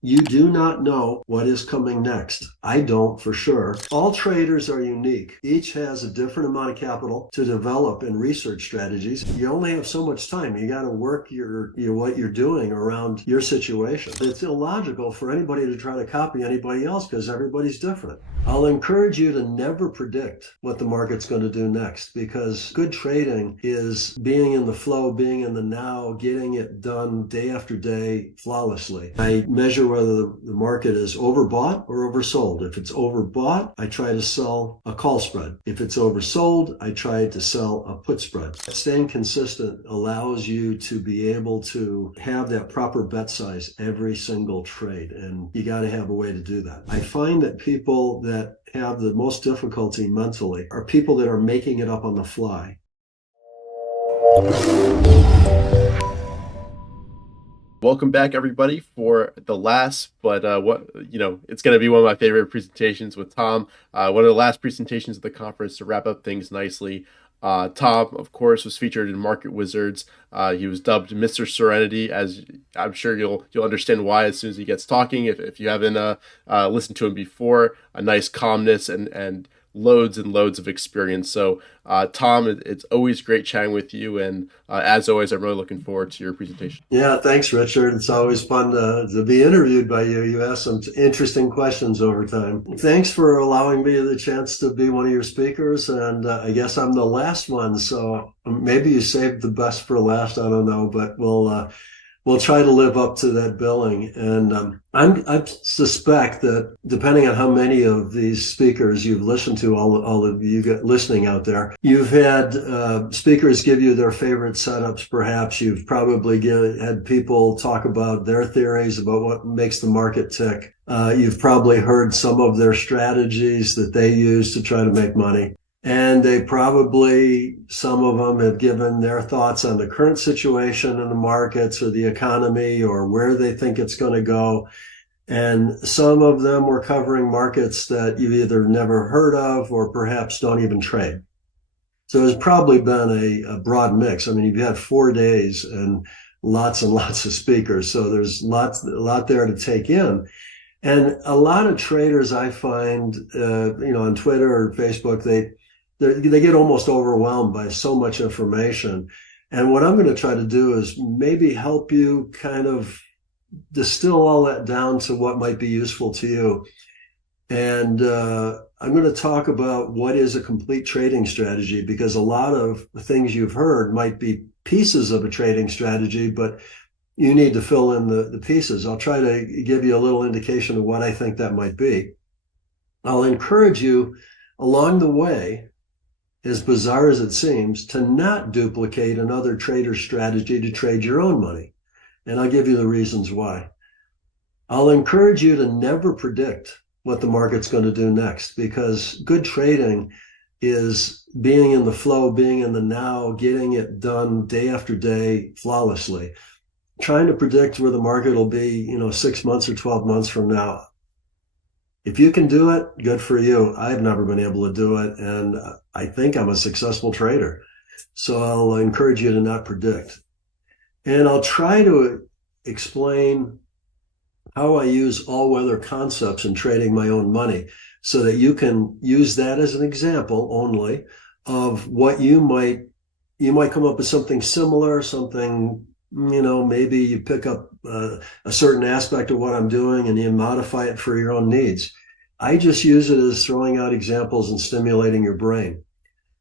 You do not know what is coming next. I don't for sure. All traders are unique. Each has a different amount of capital to develop and research strategies. You only have so much time. You got to work your what you're doing around your situation. It's illogical for anybody to try to copy anybody else because everybody's different. I'll encourage you to never predict what the market's going to do next, because good trading is being in the flow, being in the now, getting it done day after day flawlessly. I measure whether the market is overbought or oversold. If it's overbought, I try to sell a call spread. If it's oversold, I try to sell a put spread. Staying consistent allows you to be able to have that proper bet size every single trade, and you got to have a way to do that. I find that people that have the most difficulty mentally are people that are making it up on the fly. Welcome back, everybody, for the last, but it's going to be one of my favorite presentations with Tom. One of the last presentations of the conference to wrap up things nicely. Tom, of course, was featured in Market Wizards. He was dubbed Mr. Serenity, as I'm sure you'll understand why as soon as he gets talking. If you haven't listened to him before, a nice calmness and loads and loads of experience. So, Tom, it's always great chatting with you, and as always, I'm really looking forward to your presentation. Yeah, thanks, Richard. It's always fun to be interviewed by you. You ask some interesting questions over time. Thanks for allowing me the chance to be one of your speakers, and I guess I'm the last one, so maybe you saved the best for last. I don't know, but we'll try to live up to that billing. And I suspect that depending on how many of these speakers you've listened to, all of you listening out there, you've had speakers give you their favorite setups. Perhaps you've probably had people talk about their theories about what makes the market tick. You've probably heard some of their strategies that they use to try to make money. And they probably, some of them have given their thoughts on the current situation in the markets or the economy or where they think it's going to go. And some of them were covering markets that you've either never heard of or perhaps don't even trade. So it's probably been a broad mix. I mean, you've had 4 days and lots of speakers. So there's a lot there to take in. And a lot of traders I find, on Twitter or Facebook, they get almost overwhelmed by so much information. And what I'm going to try to do is maybe help you kind of distill all that down to what might be useful to you. And I'm going to talk about what is a complete trading strategy, because a lot of the things you've heard might be pieces of a trading strategy, but you need to fill in the pieces. I'll try to give you a little indication of what I think that might be. I'll encourage you along the way, as bizarre as it seems, to not duplicate another trader's strategy to trade your own money. And I'll give you the reasons why. I'll encourage you to never predict what the market's going to do next, because good trading is being in the flow, being in the now, getting it done day after day flawlessly. Trying to predict where the market will be, 6 months or 12 months from now. If you can do it, good for you. I've never been able to do it, and I think I'm a successful trader. So I'll encourage you to not predict. And I'll try to explain how I use all-weather concepts in trading my own money so that you can use that as an example only of what you might come up with something similar, something, maybe you pick up a certain aspect of what I'm doing and you modify it for your own needs. I just use it as throwing out examples and stimulating your brain.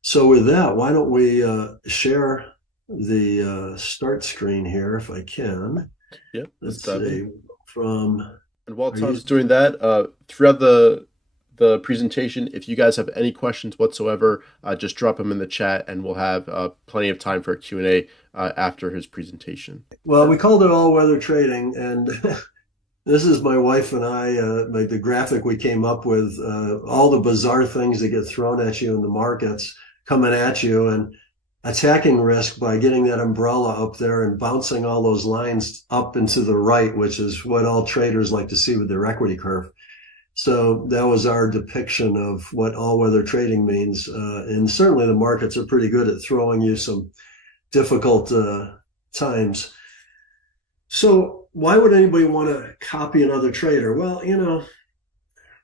So with that, why don't we share the start screen here if I can. Yep. Let's see. And while Tom's doing that, throughout the presentation, if you guys have any questions whatsoever, just drop them in the chat and we'll have plenty of time for a Q&A after his presentation. Well, we called it all-weather trading, and this is my wife and I, the graphic we came up with, all the bizarre things that get thrown at you in the markets coming at you, and attacking risk by getting that umbrella up there and bouncing all those lines up and to the right, which is what all traders like to see with their equity curve. So that was our depiction of what all-weather trading means. And certainly the markets are pretty good at throwing you some difficult times. So why would anybody want to copy another trader? Well,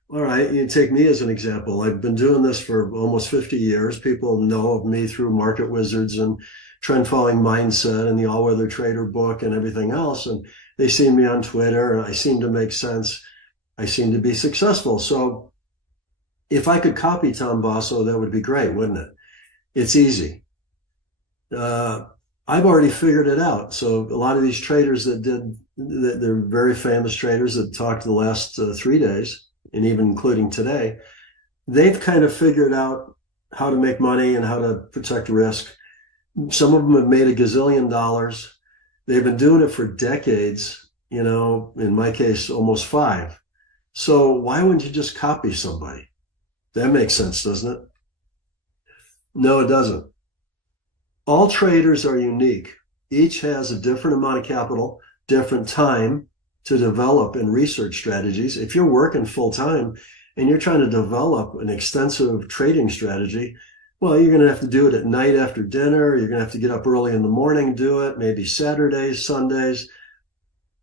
all right, you take me as an example. I've been doing this for almost 50 years. People know of me through Market Wizards and Trend Following Mindset and the All Weather Trader book and everything else. And they see me on Twitter and I seem to make sense. I seem to be successful. So if I could copy Tom Basso, that would be great, wouldn't it? It's easy. I've already figured it out. So a lot of these traders they're very famous traders that talked the last 3 days, and even including today, they've kind of figured out how to make money and how to protect risk. Some of them have made a gazillion dollars. They've been doing it for decades, in my case, almost 5. So why wouldn't you just copy somebody? That makes sense, doesn't it? No, it doesn't. All traders are unique. Each has a different amount of capital, different time to develop and research strategies. If you're working full time and you're trying to develop an extensive trading strategy, well, you're going to have to do it at night after dinner. You're going to have to get up early in the morning, do it, maybe Saturdays, Sundays.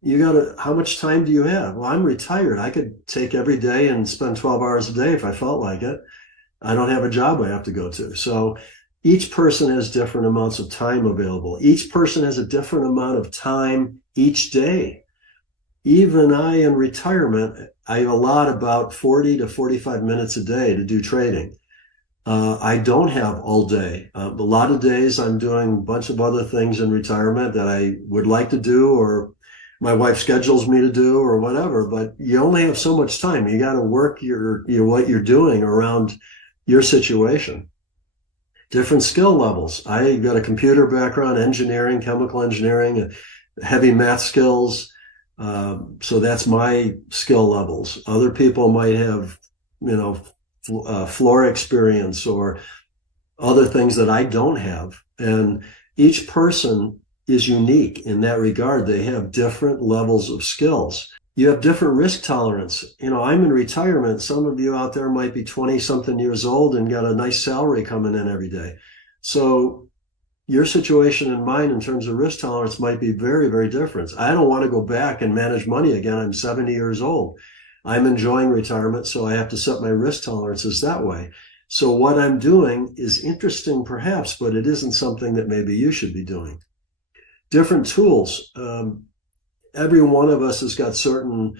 How much time do you have? Well, I'm retired. I could take every day and spend 12 hours a day if I felt like it. I don't have a job I have to go to. So each person has different amounts of time available. Each person has a different amount of time each day. Even I in retirement, I allot about 40 to 45 minutes a day to do trading. I don't have all day. A lot of days I'm doing a bunch of other things in retirement that I would like to do, or my wife schedules me to do, or whatever, but you only have so much time. You got to work what you're doing around your situation. Different skill levels. I got a computer background, engineering, chemical engineering, heavy math skills. So that's my skill levels. Other people might have, floor experience or other things that I don't have. And each person is unique in that regard. They have different levels of skills. You have different risk tolerance. I'm in retirement. Some of you out there might be 20 something years old and got a nice salary coming in every day. So your situation and mine in terms of risk tolerance might be very, very different. I don't want to go back and manage money again. I'm 70 years old. I'm enjoying retirement, so I have to set my risk tolerances that way. So what I'm doing is interesting perhaps, but it isn't something that maybe you should be doing. Different tools. Every one of us has got certain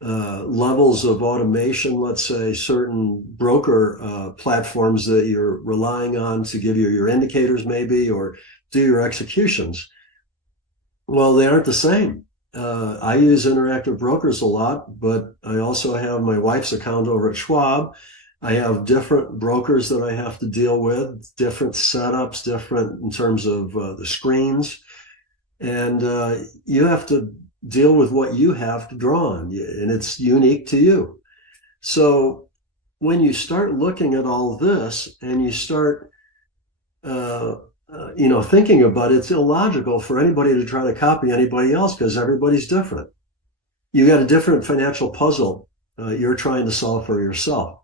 levels of automation, let's say certain broker platforms that you're relying on to give you your indicators maybe, or do your executions. Well, they aren't the same. I use Interactive Brokers a lot, but I also have my wife's account over at Schwab. I have different brokers that I have to deal with, different setups, different in terms of the screens. And you have to deal with what you have to draw on, and it's unique to you. So when you start looking at all this and you start thinking about it, it's illogical for anybody to try to copy anybody else because everybody's different. You got a different financial puzzle you're trying to solve for yourself.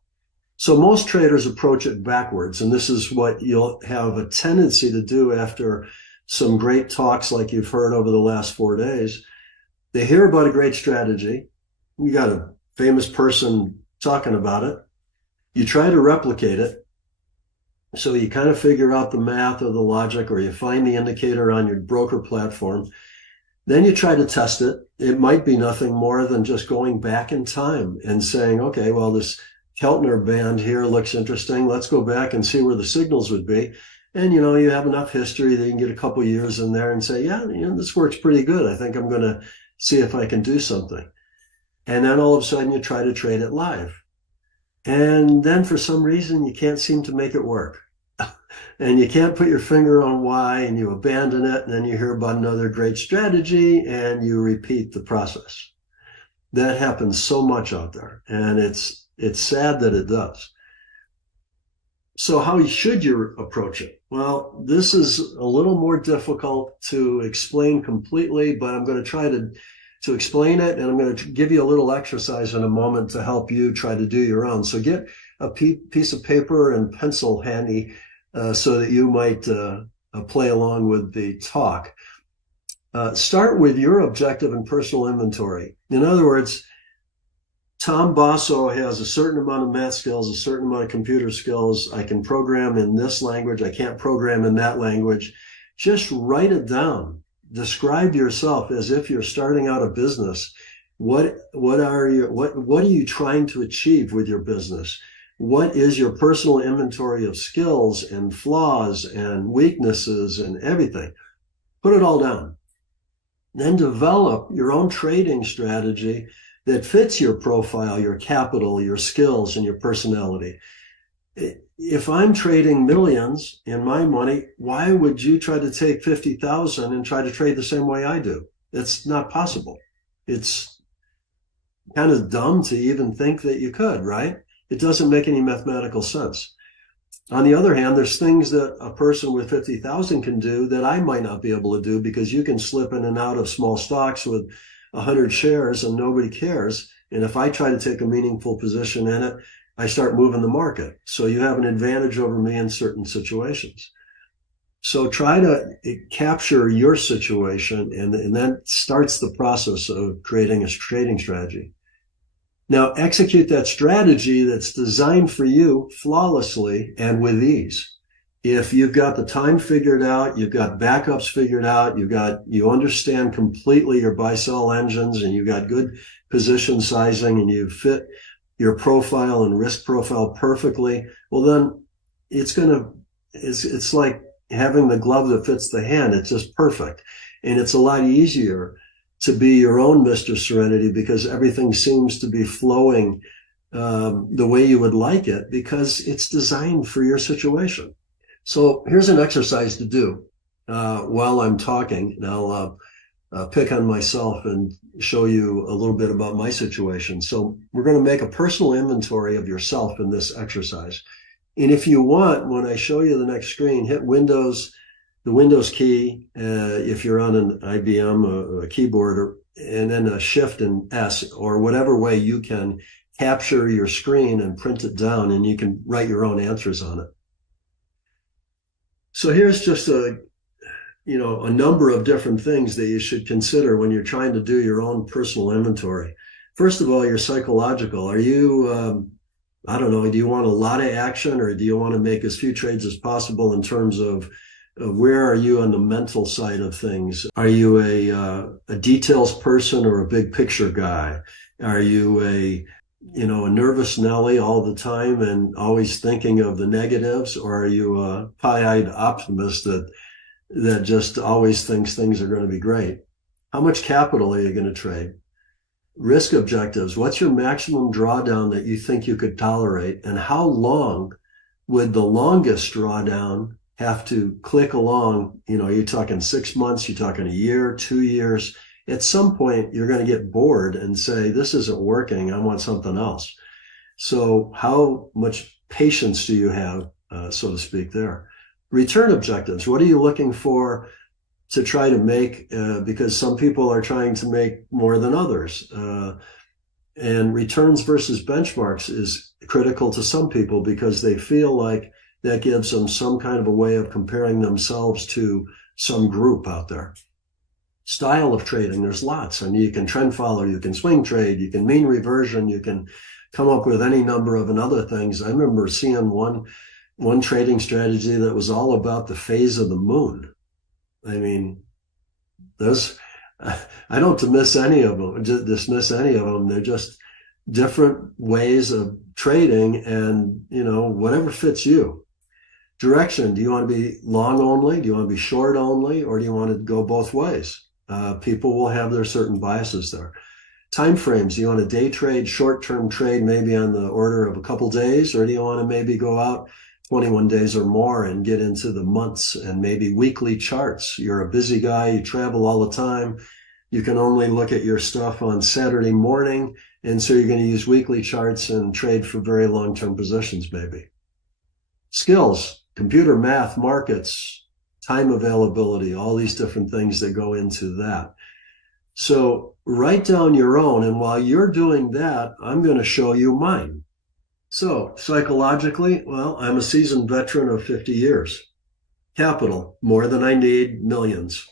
So most traders approach it backwards, and this is what you'll have a tendency to do after some great talks like you've heard over the last 4 days. They hear about a great strategy. You got a famous person talking about it. You try to replicate it. So you kind of figure out the math or the logic, or you find the indicator on your broker platform. Then you try to test it. It might be nothing more than just going back in time and saying, okay, well, this Keltner band here looks interesting. Let's go back and see where the signals would be. And, you have enough history that you can get a couple years in there and say, yeah, this works pretty good. I think I'm going to see if I can do something. And then all of a sudden you try to trade it live. And then for some reason you can't seem to make it work. And you can't put your finger on why, and you abandon it. And then you hear about another great strategy and you repeat the process. That happens so much out there. And it's sad that it does. So how should you approach it? Well, this is a little more difficult to explain completely, but I'm going to try to explain it, and I'm going to give you a little exercise in a moment to help you try to do your own. So get a piece of paper and pencil handy so that you might play along with the talk. Start with your objective and personal inventory. In other words, Tom Basso has a certain amount of math skills, a certain amount of computer skills. I can program in this language. I can't program in that language. Just write it down. Describe yourself as if you're starting out a business. What are you trying to achieve with your business? What is your personal inventory of skills and flaws and weaknesses and everything? Put it all down. Then develop your own trading strategy that fits your profile, your capital, your skills, and your personality. If I'm trading millions in my money, why would you try to take 50,000 and try to trade the same way I do? It's not possible. It's kind of dumb to even think that you could, right? It doesn't make any mathematical sense. On the other hand, there's things that a person with 50,000 can do that I might not be able to do, because you can slip in and out of small stocks with 100 shares and nobody cares. And if I try to take a meaningful position in it, I start moving the market. So you have an advantage over me in certain situations. So try to capture your situation, and that starts the process of creating a trading strategy. Now execute that strategy that's designed for you flawlessly and with ease. If you've got the time figured out, you've got backups figured out, you understand completely your buy-sell engines, and you got good position sizing, and you fit your profile and risk profile perfectly, well, then it's like having the glove that fits the hand. It's just perfect. And it's a lot easier to be your own Mr. Serenity, because everything seems to be flowing the way you would like it, because it's designed for your situation. So here's an exercise to do while I'm talking, and I'll pick on myself and show you a little bit about my situation. So we're going to make a personal inventory of yourself in this exercise. And if you want, when I show you the next screen, hit Windows, the Windows key, if you're on an IBM, a keyboard, and then a Shift and S, or whatever way you can capture your screen and print it down, and you can write your own answers on it. So here's just a number of different things that you should consider when you're trying to do your own personal inventory. First of all, your psychological. Are you, I don't know, do you want a lot of action, or do you want to make as few trades as possible in terms of where are you on the mental side of things? Are you a details person or a big picture guy? Are you a nervous Nelly all the time and always thinking of the negatives? Or are you a pie-eyed optimist that just always thinks things are going to be great? How much capital are you going to trade? Risk objectives. What's your maximum drawdown that you think you could tolerate? And how long would the longest drawdown have to click along? You're talking 6 months, you're talking a year, 2 years. At some point, you're going to get bored and say, this isn't working, I want something else. So how much patience do you have, so to speak, there? Return objectives. What are you looking for to try to make? Because some people are trying to make more than others. And returns versus benchmarks is critical to some people, because they feel like that gives them some kind of a way of comparing themselves to some group out there. Style of trading, there's lots. I mean, you can trend follow, you can swing trade, you can mean reversion, you can come up with any number of other things. I remember seeing one trading strategy that was all about the phase of the moon. I mean, I don't dismiss any of them. They're just different ways of trading, and whatever fits you. Direction. Do you want to be long only? Do you want to be short only? Or do you want to go both ways? People will have their certain biases there. Time frames. Do you want to day trade, short-term trade, maybe on the order of a couple days? Or do you want to maybe go out 21 days or more and get into the months and maybe weekly charts? You're a busy guy. You travel all the time. You can only look at your stuff on Saturday morning. And so you're going to use weekly charts and trade for very long-term positions, maybe. Skills, computer, math, markets, time availability, all these different things that go into that. So write down your own. And while you're doing that, I'm going to show you mine. So psychologically, well, I'm a seasoned veteran of 50 years. Capital, more than I need, millions.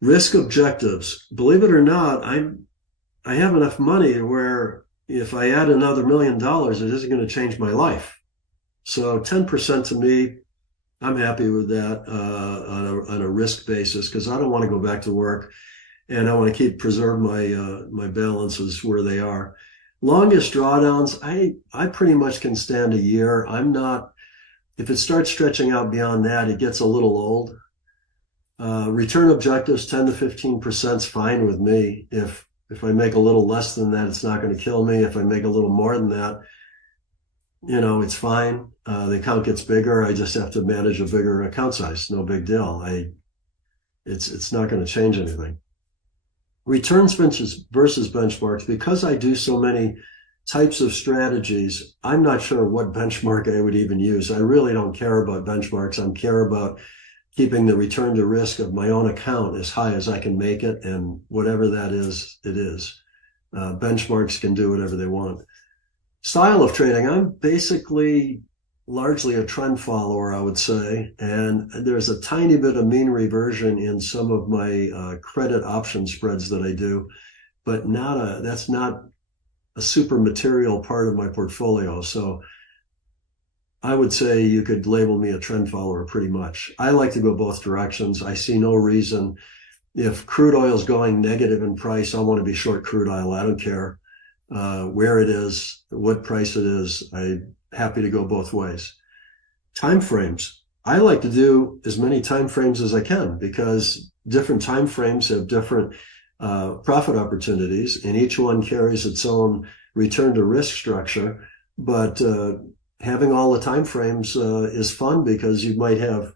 Risk objectives. Believe it or not, I have enough money where if I add another $1 million, it isn't going to change my life. So 10% to me, I'm happy with that on a risk basis because I don't want to go back to work and I want to preserve my balances where they are. Longest drawdowns, I pretty much can stand a year. I'm not, if it starts stretching out beyond that, it gets a little old. Return objectives, 10 to 15% is fine with me. If I make a little less than that, it's not going to kill me. If I make a little more than that, it's fine. The account gets bigger. I just have to manage a bigger account size. No big deal. It's not going to change anything. Returns versus benchmarks, because I do so many types of strategies, I'm not sure what benchmark I would even use. I really don't care about benchmarks. I care about keeping the return to risk of my own account as high as I can make it, and whatever that is, it is. Benchmarks can do whatever they want. Style of trading, I'm basically largely a trend follower, I would say, and there's a tiny bit of mean reversion in some of my credit option spreads that I do, but that's not a super material part of my portfolio. So I would say you could label me a trend follower pretty much. I like to go both directions. I see no reason. If crude oil is going negative in price, I want to be short crude oil. I don't care where it is, what price it is. I'm happy to go both ways. Time frames. I like to do as many time frames as I can because different time frames have different profit opportunities, and each one carries its own return to risk structure. But having all the time frames is fun because you might have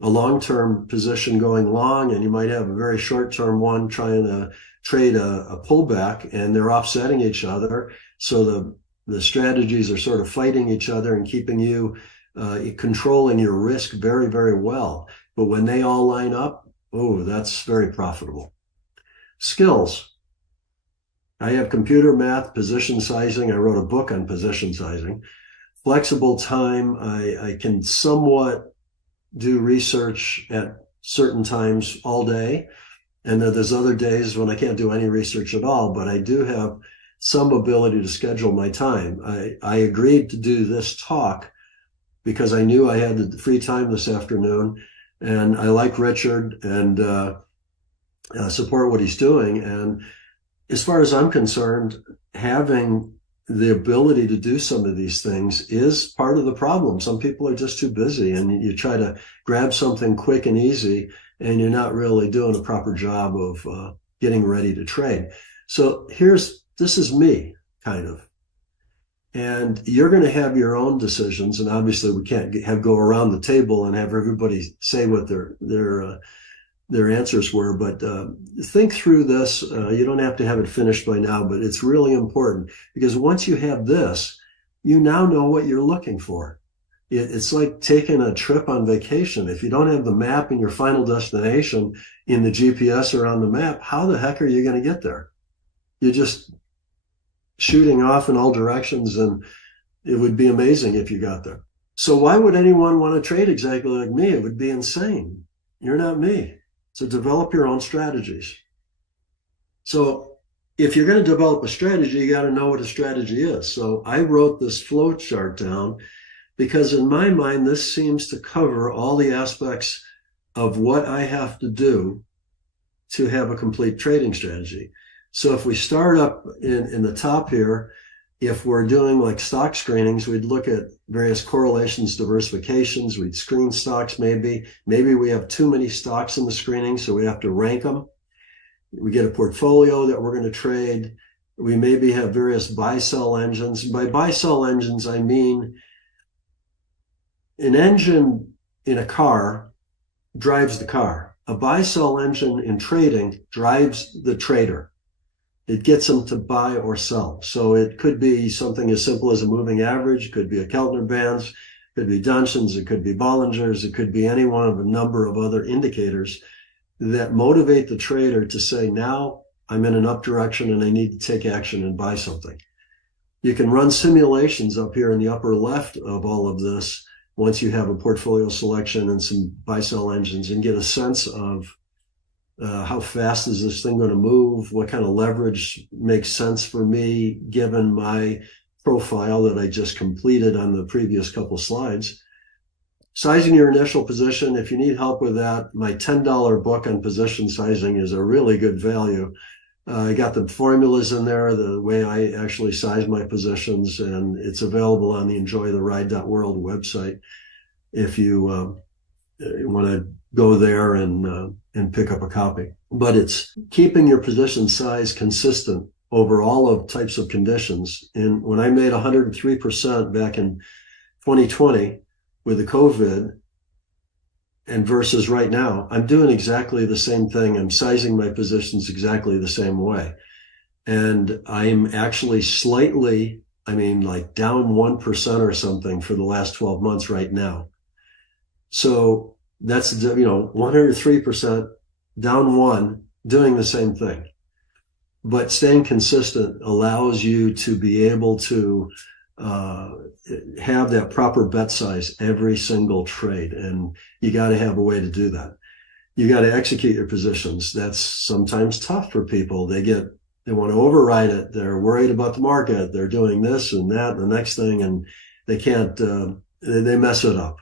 a long-term position going long, and you might have a very short-term one trying to trade a pullback, and they're offsetting each other. So the strategies are sort of fighting each other and keeping you controlling your risk very, very well. But when they all line up, oh, that's very profitable. Skills. I have computer math, position sizing. I wrote a book on position sizing. Flexible time. I can somewhat do research at certain times all day. And then there's other days when I can't do any research at all, but I do have some ability to schedule my time. I agreed to do this talk because I knew I had the free time this afternoon, and I like Richard and support what he's doing. And as far as I'm concerned, having the ability to do some of these things is part of the problem. Some people are just too busy, and you try to grab something quick and easy, and you're not really doing a proper job of getting ready to trade. So this is me, kind of. And you're going to have your own decisions, and obviously we can't go around the table and have everybody say what their answers were, but think through this. You don't have to have it finished by now, but it's really important because once you have this, you now know what you're looking for. It's like taking a trip on vacation. If you don't have the map and your final destination in the GPS or on the map, how the heck are you going to get there? You're just shooting off in all directions, and it would be amazing if you got there. So why would anyone want to trade exactly like me? It would be insane. You're not me. So develop your own strategies. So if you're going to develop a strategy, you got to know what a strategy is. So I wrote this flow chart down because in my mind, this seems to cover all the aspects of what I have to do to have a complete trading strategy. So if we start up in the top here, if we're doing like stock screenings, we'd look at various correlations, diversifications. We'd screen stocks maybe. Maybe we have too many stocks in the screening, so we have to rank them. We get a portfolio that we're going to trade. We maybe have various buy-sell engines. By buy-sell engines, I mean an engine in a car drives the car. A buy-sell engine in trading drives the trader. It gets them to buy or sell. So it could be something as simple as a moving average. It could be a Keltner bands, it could be Donchians, it could be Bollingers, it could be any one of a number of other indicators that motivate the trader to say, now I'm in an up direction and I need to take action and buy something. You can run simulations up here in the upper left of all of this once you have a portfolio selection and some buy-sell engines and get a sense of How fast is this thing going to move? What kind of leverage makes sense for me given my profile that I just completed on the previous couple slides? Sizing your initial position. If you need help with that, my $10 book on position sizing is a really good value. I got the formulas in there, the way I actually size my positions, and it's available on the enjoytheride.world website if you want to go there and pick up a copy. But it's keeping your position size consistent over all of types of conditions. And when I made 103% back in 2020 with the COVID, and versus right now, I'm doing exactly the same thing. I'm sizing my positions exactly the same way. And I'm actually slightly, like down 1% or something for the last 12 months right now. So that's, 103% down one, doing the same thing. But staying consistent allows you to be able to have that proper bet size every single trade. And you got to have a way to do that. You got to execute your positions. That's sometimes tough for people. They want to override it. They're worried about the market. They're doing this and that and the next thing, and they can't, they mess it up.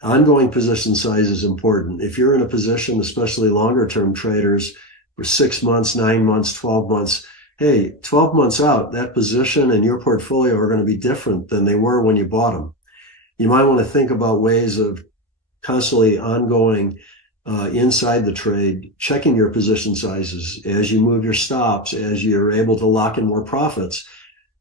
Ongoing position size is important. If you're in a position, especially longer term traders, for 6 months, 9 months, 12 months, hey, 12 months out, that position and your portfolio are going to be different than they were when you bought them. You might want to think about ways of constantly ongoing inside the trade, checking your position sizes as you move your stops, as you're able to lock in more profits.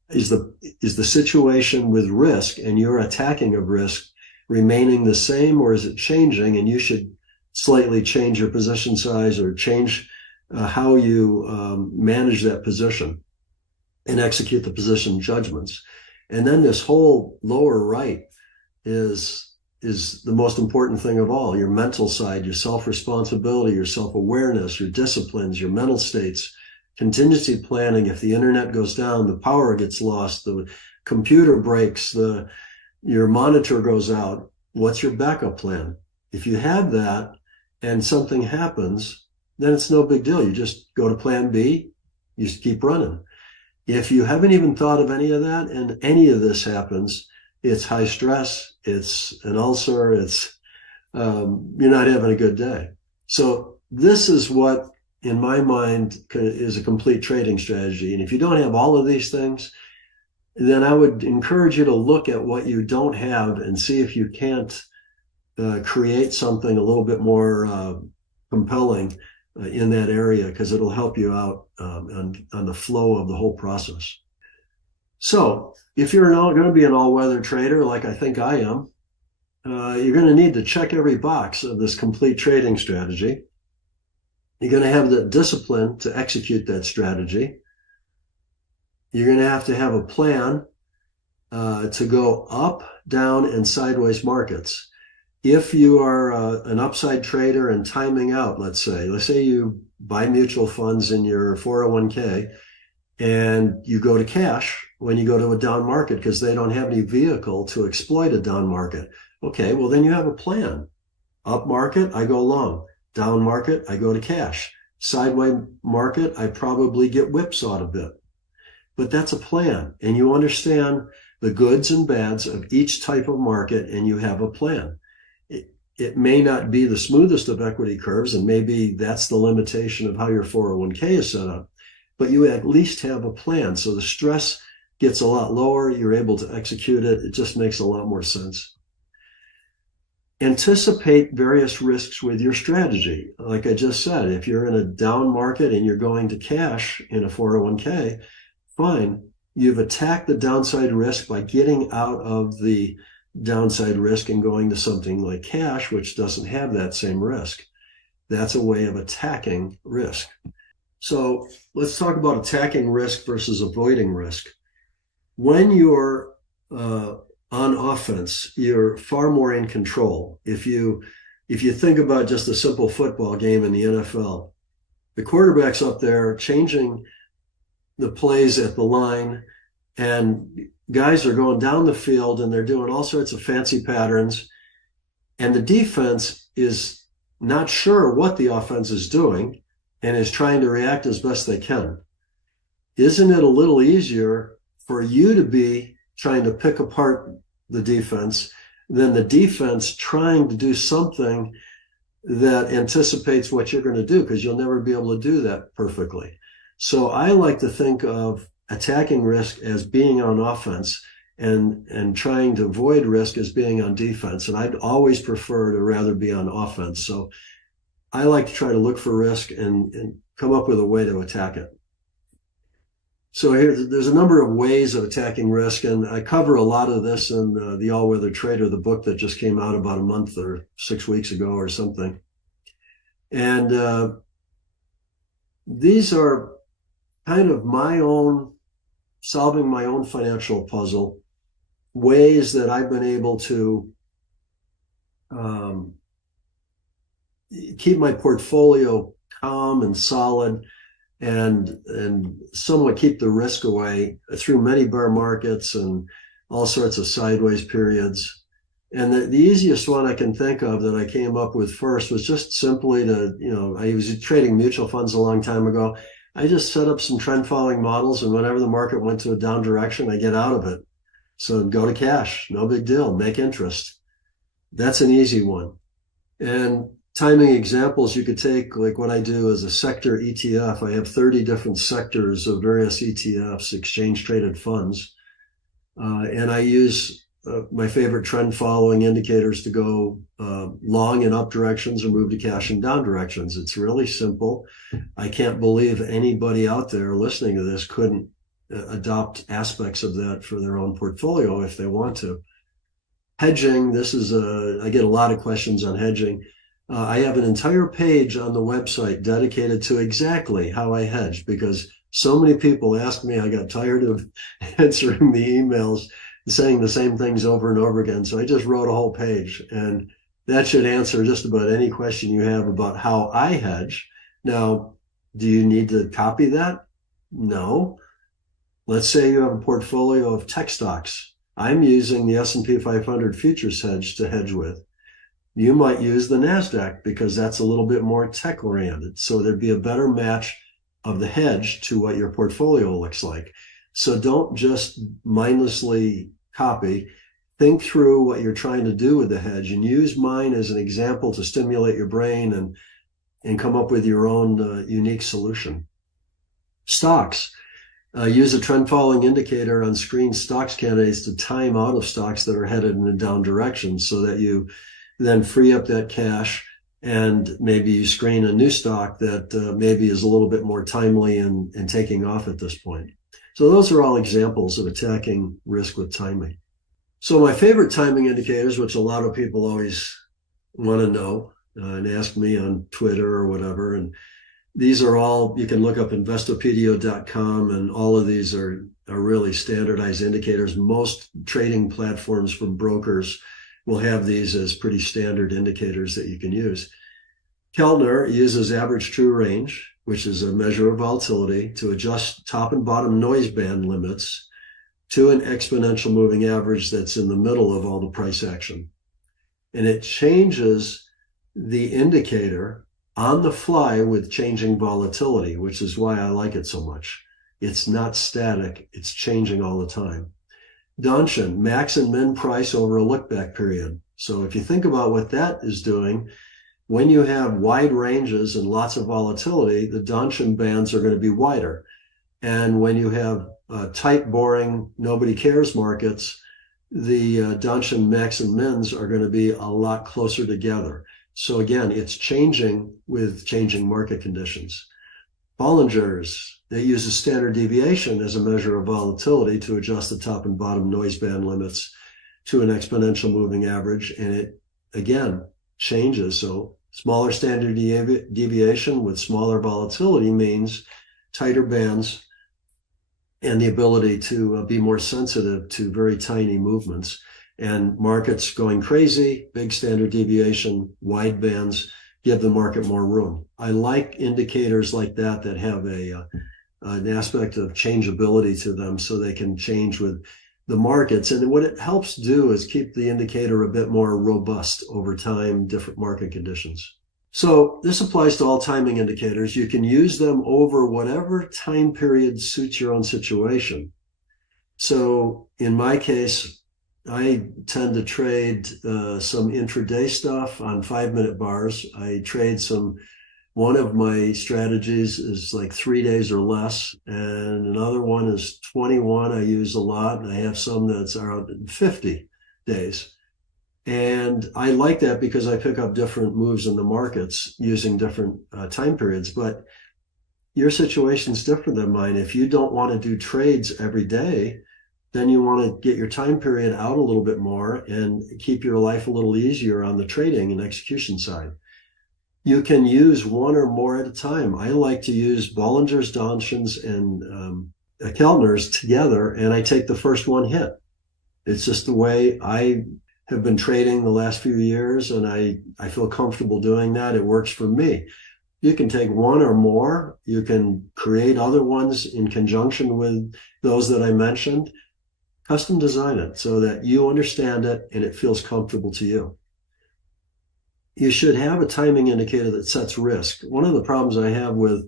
Is the situation with risk and your attacking of risk remaining the same, or is it changing? And you should slightly change your position size or change how you manage that position and execute the position judgments. And then this whole lower right is the most important thing of all. Your mental side, your self-responsibility, your self-awareness, your disciplines, your mental states, contingency planning. If the internet goes down, the power gets lost, the computer breaks, your monitor goes out, what's your backup plan? If you have that and something happens, then it's no big deal. You just go to plan B, you just keep running. If you haven't even thought of any of that and any of this happens, it's high stress, it's an ulcer, you're not having a good day. So this is what, in my mind, is a complete trading strategy. And if you don't have all of these things, then I would encourage you to look at what you don't have and see if you can't create something a little bit more compelling in that area, because it'll help you out on the flow of the whole process. So if you're going to be an all-weather trader, like I think I am, you're going to need to check every box of this complete trading strategy. You're going to have the discipline to execute that strategy. You're going to have a plan to go up, down, and sideways markets. If you are an upside trader and timing out, let's say you buy mutual funds in your 401k and you go to cash when you go to a down market because they don't have any vehicle to exploit a down market. Okay, well then you have a plan. Up market, I go long. Down market, I go to cash. Sideways market, I probably get whipsawed a bit. But that's a plan, and you understand the goods and bads of each type of market, and you have a plan. It may not be the smoothest of equity curves, and maybe that's the limitation of how your 401k is set up, but you at least have a plan. So the stress gets a lot lower. You're able to execute it. It just makes a lot more sense. Anticipate various risks with your strategy. Like I just said, if you're in a down market and you're going to cash in a 401k, fine. You've attacked the downside risk by getting out of the downside risk and going to something like cash, which doesn't have that same risk. That's a way of attacking risk. So let's talk about attacking risk versus avoiding risk. When you're on offense, you're far more in control. If you think about just a simple football game in the NFL, the quarterback's up there changing the plays at the line, and guys are going down the field and they're doing all sorts of fancy patterns, and the defense is not sure what the offense is doing and is trying to react as best they can. Isn't it a little easier for you to be trying to pick apart the defense than the defense trying to do something that anticipates what you're going to do, because you'll never be able to do that perfectly. So I like to think of attacking risk as being on offense and trying to avoid risk as being on defense. And I'd always prefer to rather be on offense. So I like to try to look for risk and come up with a way to attack it. So there's a number of ways of attacking risk, and I cover a lot of this in the All-Weather Trader, the book that just came out about a month or 6 weeks ago or something. And these are kind of my own, solving my own financial puzzle, ways that I've been able to keep my portfolio calm and solid and somewhat keep the risk away through many bear markets and all sorts of sideways periods. And the easiest one I can think of that I came up with first was just simply to, I was trading mutual funds a long time ago. I just set up some trend following models, and whenever the market went to a down direction, I get out of it. So go to cash, no big deal, make interest. That's an easy one. And timing examples you could take, like what I do as a sector ETF. I have 30 different sectors of various ETFs, exchange traded funds. And I use my favorite trend following indicators to go long in up directions or move to cash in down directions. It's really simple. I can't believe anybody out there listening to this couldn't adopt aspects of that for their own portfolio if they want to. Hedging, I get a lot of questions on hedging. I have an entire page on the website dedicated to exactly how I hedge, because so many people ask me. I got tired of answering the emails saying the same things over and over again. So I just wrote a whole page, and that should answer just about any question you have about how I hedge. Now, do you need to copy that? No. Let's say you have a portfolio of tech stocks. I'm using the S&P 500 futures hedge to hedge with. You might use the NASDAQ because that's a little bit more tech oriented. So there'd be a better match of the hedge to what your portfolio looks like. So don't just mindlessly copy. Think through what you're trying to do with the hedge and use mine as an example to stimulate your brain and come up with your own unique solution. Stocks. Use a trend following indicator on screen stocks candidates to time out of stocks that are headed in a down direction, so that you then free up that cash, and maybe you screen a new stock that maybe is a little bit more timely and taking off at this point. So those are all examples of attacking risk with timing. So my favorite timing indicators, which a lot of people always want to know and ask me on Twitter or whatever, and these are all, you can look up investopedia.com, and all of these are really standardized indicators. Most trading platforms from brokers will have these as pretty standard indicators that you can use. Keltner uses average true range, which is a measure of volatility, to adjust top and bottom noise band limits to an exponential moving average that's in the middle of all the price action. And it changes the indicator on the fly with changing volatility, which is why I like it so much. It's not static, it's changing all the time. Donchian, max and min price over a look-back period. So if you think about what that is doing, when you have wide ranges and lots of volatility, the Donchian bands are going to be wider. And when you have tight, boring, nobody cares markets, the Donchian max and mins are going to be a lot closer together. So again, it's changing with changing market conditions. Bollingers, they use a standard deviation as a measure of volatility to adjust the top and bottom noise band limits to an exponential moving average. And it, again, changes. So smaller standard deviation with smaller volatility means tighter bands and the ability to be more sensitive to very tiny movements. And markets going crazy, big standard deviation, wide bands, give the market more room. I like indicators like that have an aspect of changeability to them, so they can change with the markets. And what it helps do is keep the indicator a bit more robust over time, different market conditions. So this applies to all timing indicators. You can use them over whatever time period suits your own situation. So in my case, I tend to trade some intraday stuff on 5-minute bars. I trade one of my strategies is like 3 days or less, and another one is 21. I use a lot, and I have some that's around 50 days. And I like that because I pick up different moves in the markets using different time periods. But your situation is different than mine. If you don't want to do trades every day, then you want to get your time period out a little bit more and keep your life a little easier on the trading and execution side. You can use one or more at a time. I like to use Bollinger's, Donchian's, and Keltner's together, and I take the first one hit. It's just the way I have been trading the last few years, and I feel comfortable doing that. It works for me. You can take one or more. You can create other ones in conjunction with those that I mentioned. Custom design it so that you understand it and it feels comfortable to you. You should have a timing indicator that sets risk. One of the problems I have with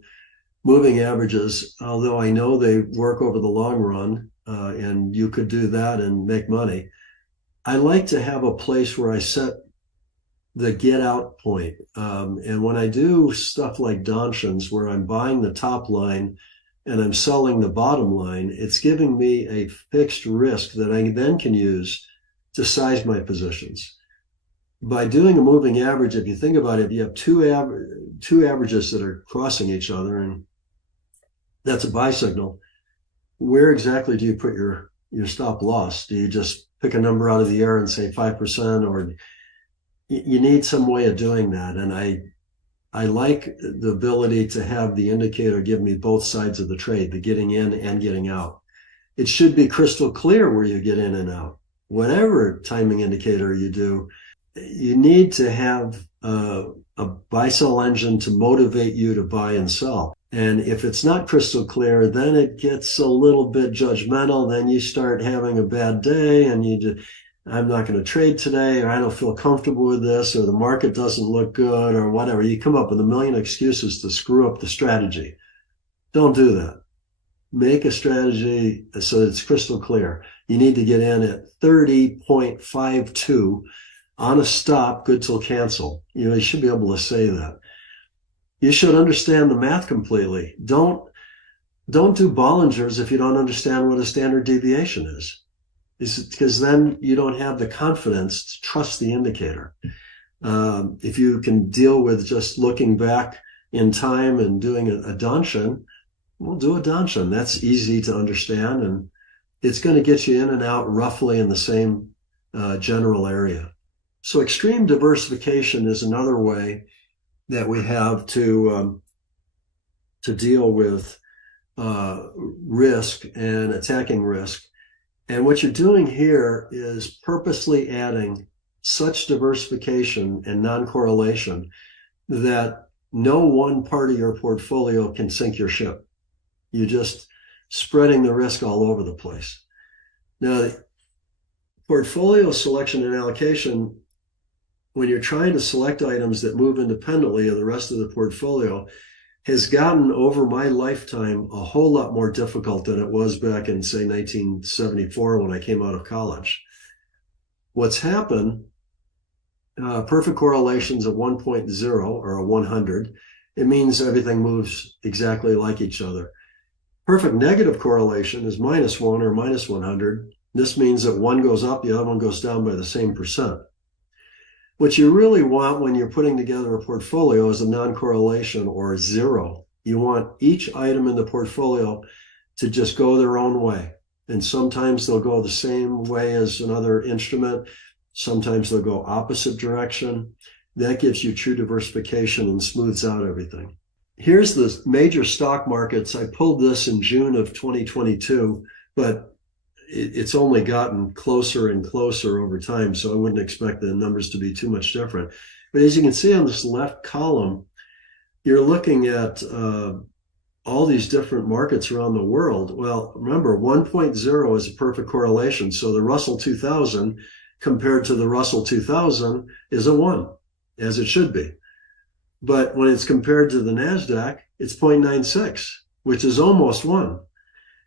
moving averages, although I know they work over the long run, and you could do that and make money, I like to have a place where I set the get out point. And when I do stuff like Donchian's, where I'm buying the top line and I'm selling the bottom line, it's giving me a fixed risk that I then can use to size my positions. By doing a moving average, if you think about it, if you have two averages that are crossing each other, and that's a buy signal, where exactly do you put your stop loss? Do you just pick a number out of the air and say 5%, or you need some way of doing that? And I like the ability to have the indicator give me both sides of the trade, the getting in and getting out. It should be crystal clear where you get in and out. Whatever timing indicator you do, you need to have a buy-sell engine to motivate you to buy and sell. And if it's not crystal clear, then it gets a little bit judgmental. Then you start having a bad day and I'm not going to trade today, or I don't feel comfortable with this, or the market doesn't look good, or whatever. You come up with a million excuses to screw up the strategy. Don't do that. Make a strategy so that it's crystal clear. You need to get in at 30.52 on a stop, good till cancel. You should be able to say that. You should understand the math completely. Don't do Bollinger's if you don't understand what a standard deviation is. Because then you don't have the confidence to trust the indicator. If you can deal with just looking back in time and doing a Donchian, we'll do a Donchian. That's easy to understand, and it's going to get you in and out roughly in the same general area. So extreme diversification is another way that we have to deal with risk and attacking risk. And what you're doing here is purposely adding such diversification and non-correlation that no one part of your portfolio can sink your ship. You're just spreading the risk all over the place. Now, portfolio selection and allocation, when you're trying to select items that move independently of the rest of the portfolio, has gotten over my lifetime a whole lot more difficult than it was back in, say, 1974 when I came out of college. What's happened, perfect correlations of 1.0 or a 100, it means everything moves exactly like each other. Perfect negative correlation is -1 or -100. This means that one goes up, the other one goes down by the same percent. What you really want when you're putting together a portfolio is a non-correlation or zero. You want each item in the portfolio to just go their own way. And sometimes they'll go the same way as another instrument. Sometimes they'll go opposite direction. That gives you true diversification and smooths out everything. Here's the major stock markets. I pulled this in June of 2022, but it's only gotten closer and closer over time, so I wouldn't expect the numbers to be too much different. But as you can see on this left column, you're looking at all these different markets around the world. Well, remember, 1.0 is a perfect correlation. So the Russell 2000 compared to the Russell 2000 is a 1, as it should be. But when it's compared to the NASDAQ, it's 0.96, which is almost one.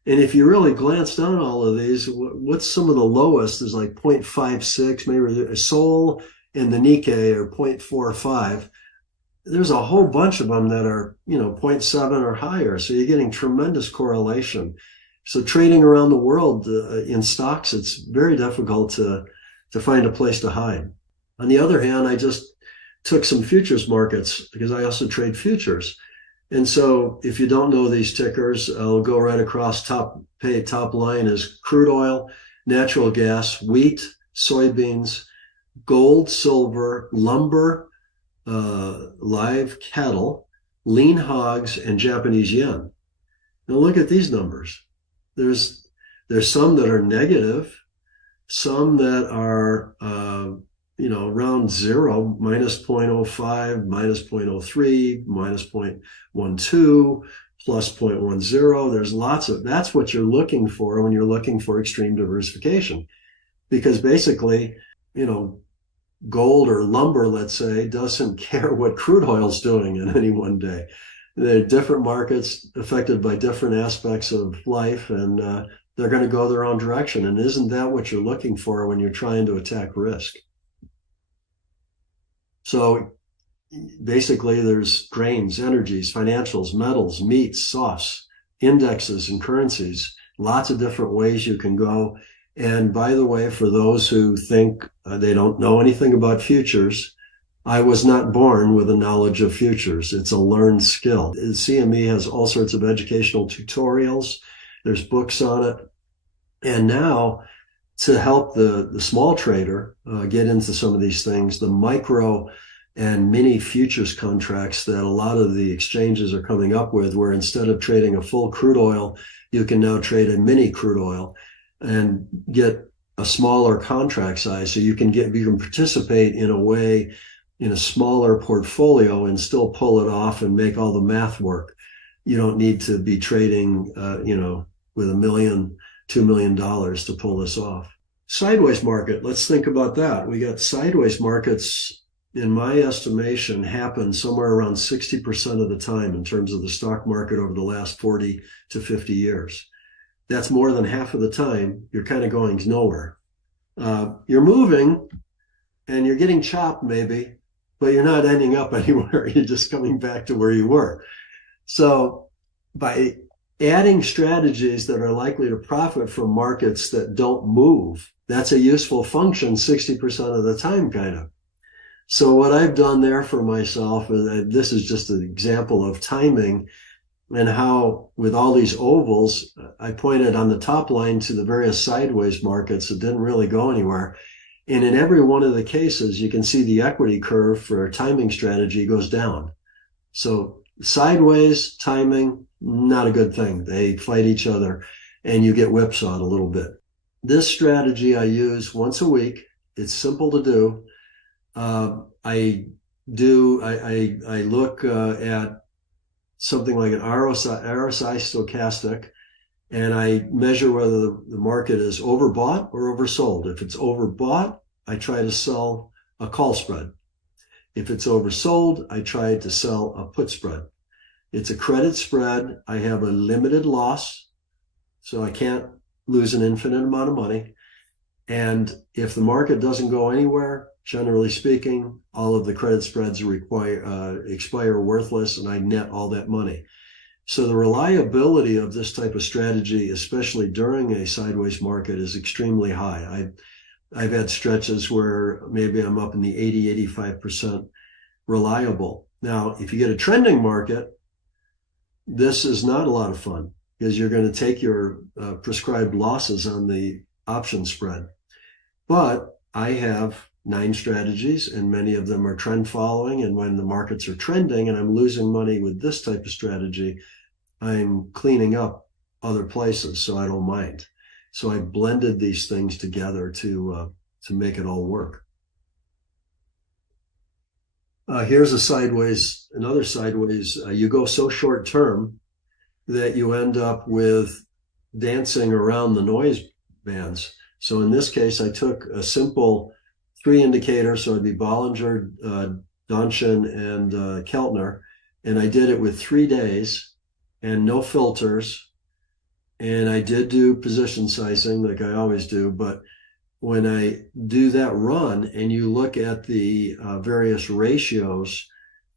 And if you really glance down all of these, what's some of the lowest is like 0.56, maybe Seoul and the Nikkei are 0.45. There's a whole bunch of them that are, zero point 0.7 or higher. So you're getting tremendous correlation. So trading around the world in stocks, it's very difficult to find a place to hide. On the other hand, I just took some futures markets because I also trade futures. And so if you don't know these tickers, I'll go right across top line is crude oil, natural gas, wheat, soybeans, gold, silver, lumber, live cattle, lean hogs, and Japanese yen. Now look at these numbers. There's some that are negative, some that are around zero, minus 0.05, minus 0.03, minus 0.12, plus 0.10. There's lots of, that's what you're looking for when you're looking for extreme diversification. Because basically, gold or lumber, let's say, doesn't care what crude oil is doing in any one day. They're different markets affected by different aspects of life, and they're going to go their own direction. And isn't that what you're looking for when you're trying to attack risk? So basically, there's grains, energies, financials, metals, meats, softs, indexes, and currencies. Lots of different ways you can go. And by the way, for those who think they don't know anything about futures, I was not born with a knowledge of futures. It's a learned skill. CME has all sorts of educational tutorials. There's books on it. And now, to help the small trader get into some of these things, the micro and mini futures contracts that a lot of the exchanges are coming up with, where instead of trading a full crude oil, you can now trade a mini crude oil and get a smaller contract size. So you can participate in a way in a smaller portfolio and still pull it off and make all the math work. You don't need to be trading, with $1 million, $2 million to pull this off. Sideways market, let's think about that. We got sideways markets, in my estimation, happen somewhere around 60% of the time in terms of the stock market over the last 40 to 50 years. That's more than half of the time you're kind of going nowhere. You're moving and you're getting chopped maybe, but you're not ending up anywhere. You're just coming back to where you were. So by adding strategies that are likely to profit from markets that don't move, that's a useful function 60% of the time, kind of. So what I've done there for myself, and this is just an example of timing and how with all these ovals, I pointed on the top line to the various sideways markets that didn't really go anywhere. And in every one of the cases, you can see the equity curve for a timing strategy goes down. So sideways timing, not a good thing. They fight each other and you get whipsawed a little bit. This strategy I use once a week. It's simple to do. I look at something like an RSI stochastic, and I measure whether the market is overbought or oversold. If it's overbought, I try to sell a call spread. If it's oversold, I try to sell a put spread. It's a credit spread. I have a limited loss, so I can't lose an infinite amount of money. And if the market doesn't go anywhere, generally speaking, all of the credit spreads expire worthless, and I net all that money. So the reliability of this type of strategy, especially during a sideways market, is extremely high. I've had stretches where maybe I'm up in the 80, 85% reliable. Now, if you get a trending market, this is not a lot of fun because you're going to take your prescribed losses on the option spread. But I have 9 strategies, and many of them are trend following. And when the markets are trending and I'm losing money with this type of strategy, I'm cleaning up other places, so I don't mind. So I blended these things together to make it all work. Here's another sideways. You go so short term that you end up with dancing around the noise bands. So in this case, I took a simple 3 indicator, so it'd be Bollinger, Donchian and Keltner, and I did it with 3 days and no filters. And I did do position sizing like I always do, but when I do that run and you look at the various ratios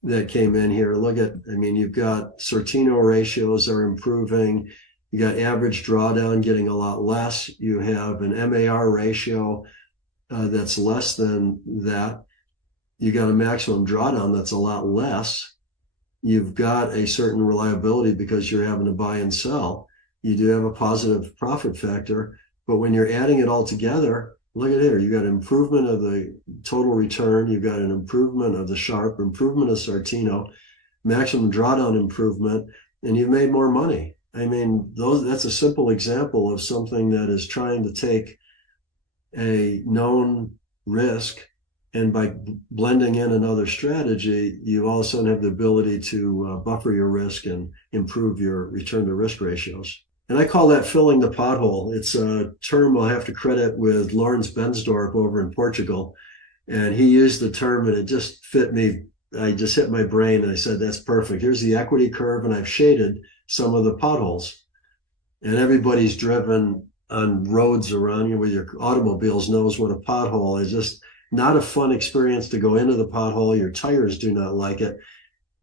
that came in here, you've got Sortino ratios are improving. You got average drawdown getting a lot less. You have an MAR ratio that's less than that. You got a maximum drawdown that's a lot less. You've got a certain reliability because you're having to buy and sell. You do have a positive profit factor, but when you're adding it all together, look at here, you got improvement of the total return, you've got an improvement of the Sharpe, improvement of Sortino, maximum drawdown improvement, and you've made more money. That's a simple example of something that is trying to take a known risk, and by blending in another strategy, you all of a sudden have the ability to buffer your risk and improve your return to risk ratios. And I call that filling the pothole. It's a term I'll have to credit with Lawrence Bensdorp over in Portugal. And he used the term and it just fit me. I just hit my brain and I said, that's perfect. Here's the equity curve and I've shaded some of the potholes. And everybody's driven on roads around you with your automobiles knows what a pothole is. Just not a fun experience to go into the pothole. Your tires do not like it.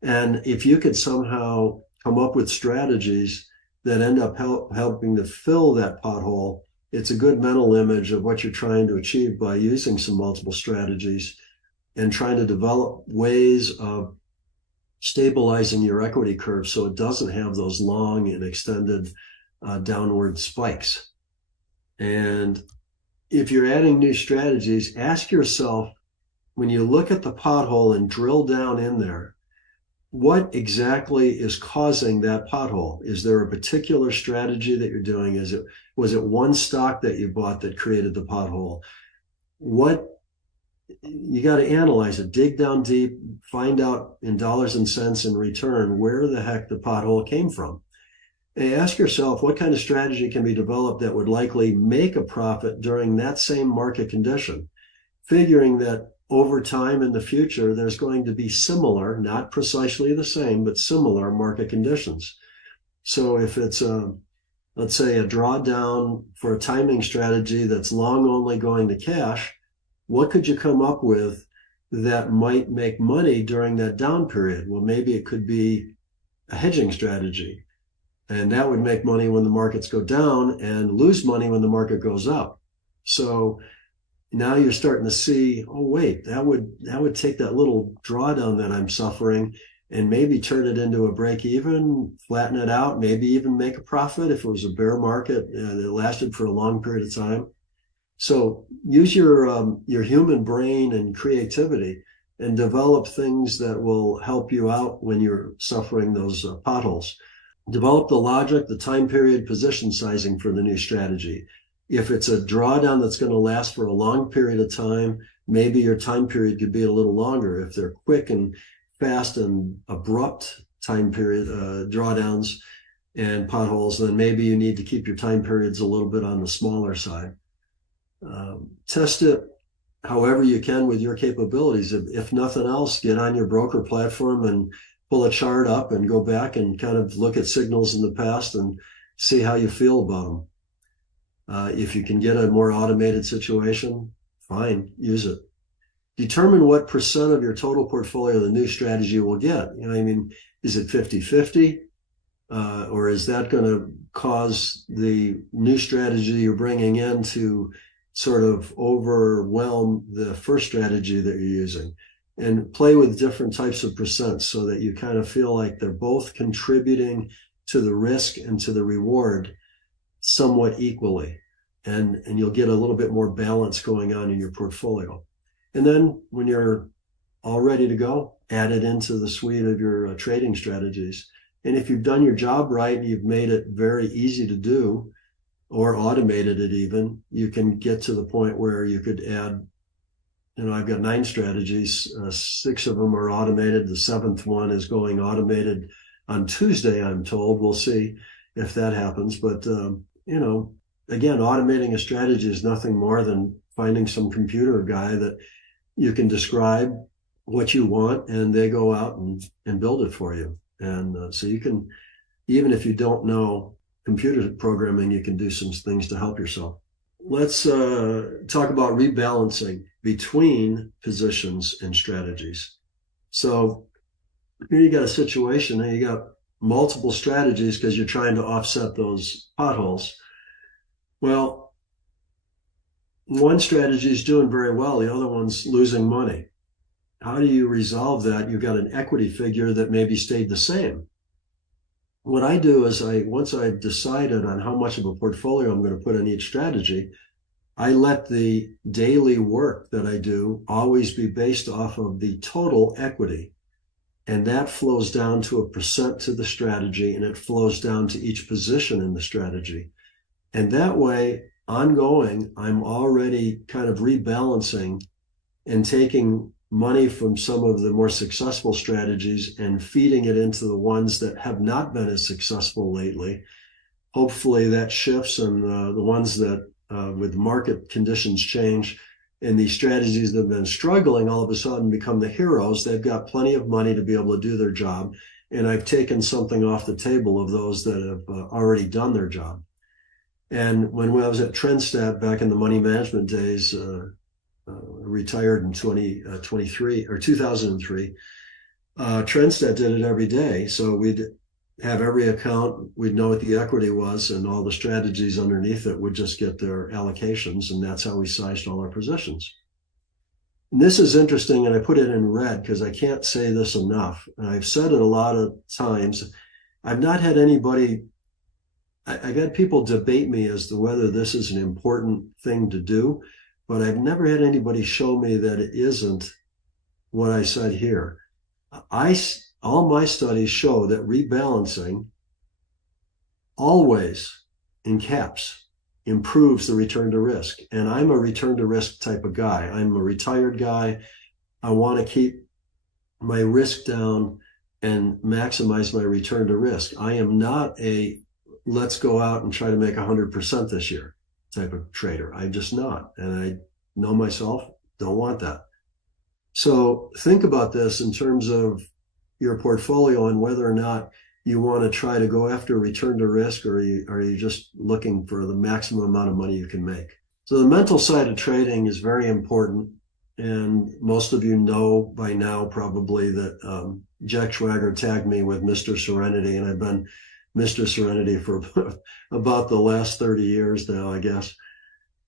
And if you could somehow come up with strategies that end up helping to fill that pothole, it's a good mental image of what you're trying to achieve by using some multiple strategies and trying to develop ways of stabilizing your equity curve so it doesn't have those long and extended downward spikes. And if you're adding new strategies, ask yourself, when you look at the pothole and drill down in there, what exactly is causing that pothole? Is there a particular strategy that you're doing? Was it one stock that you bought that created the pothole? You got to analyze it, dig down deep, find out in dollars and cents in return where the heck the pothole came from. And ask yourself what kind of strategy can be developed that would likely make a profit during that same market condition, figuring that over time in the future, there's going to be similar, not precisely the same, but similar market conditions. So if it's let's say a drawdown for a timing strategy that's long only going to cash, what could you come up with that might make money during that down period? Well, maybe it could be a hedging strategy, and that would make money when the markets go down and lose money when the market goes up. So now you're starting to see, oh, wait, that would take that little drawdown that I'm suffering and maybe turn it into a break even, flatten it out, maybe even make a profit if it was a bear market that lasted for a long period of time. So use your human brain and creativity and develop things that will help you out when you're suffering those potholes. Develop the logic, the time period, position sizing for the new strategy. If it's a drawdown that's going to last for a long period of time, maybe your time period could be a little longer. If they're quick and fast and abrupt time period drawdowns and potholes, then maybe you need to keep your time periods a little bit on the smaller side. Test it however you can with your capabilities. If nothing else, get on your broker platform and pull a chart up and go back and kind of look at signals in the past and see how you feel about them. If you can get a more automated situation, fine, use it. Determine what percent of your total portfolio the new strategy will get. Is it 50-50? Or is that going to cause the new strategy you're bringing in to sort of overwhelm the first strategy that you're using? And play with different types of percents so that you kind of feel like they're both contributing to the risk and to the reward somewhat equally. And you'll get a little bit more balance going on in your portfolio. And then when you're all ready to go, add it into the suite of your trading strategies. And if you've done your job right and you've made it very easy to do, or automated it even, you can get to the point where you could add, I've got 9 strategies, 6 of them are automated. The 7th one is going automated on Tuesday, I'm told. We'll see if that happens. But, again, automating a strategy is nothing more than finding some computer guy that you can describe what you want, and they go out and build it for you. And so you can, even if you don't know computer programming, you can do some things to help yourself. Let's talk about rebalancing between positions and strategies. So here you got a situation and you got multiple strategies because you're trying to offset those potholes. Well, one strategy is doing very well, the other one's losing money. How do you resolve that? You've got an equity figure that maybe stayed the same. What I do is once I've decided on how much of a portfolio I'm going to put in each strategy, I let the daily work that I do always be based off of the total equity. And that flows down to a percent to the strategy, and it flows down to each position in the strategy. And that way, ongoing, I'm already kind of rebalancing and taking money from some of the more successful strategies and feeding it into the ones that have not been as successful lately. Hopefully that shifts, and the ones that with market conditions change and these strategies that have been struggling all of a sudden become the heroes. They've got plenty of money to be able to do their job. And I've taken something off the table of those that have already done their job. And when I was at Trendstat back in the money management days, retired in 2023 or 2003, Trendstat did it every day. So we'd have every account, we'd know what the equity was, and all the strategies underneath it would just get their allocations, and that's how we sized all our positions. And this is interesting, and I put it in red because I can't say this enough. And I've said it a lot of times. I've not had anybody, I've had people debate me as to whether this is an important thing to do, but I've never had anybody show me that it isn't what I said here. All my studies show that rebalancing always, in caps, improves the return to risk. And I'm a return to risk type of guy. I'm a retired guy. I want to keep my risk down and maximize my return to risk. I am not a let's go out and try to make 100% this year type of trader. I'm just not. And I know myself, don't want that. So think about this in terms of your portfolio and whether or not you want to try to go after return to risk, or are you just looking for the maximum amount of money you can make. So the mental side of trading is very important. And most of you know by now probably that Jack Schwager tagged me with Mr. Serenity, and I've been Mr. Serenity for about the last 30 years now, I guess.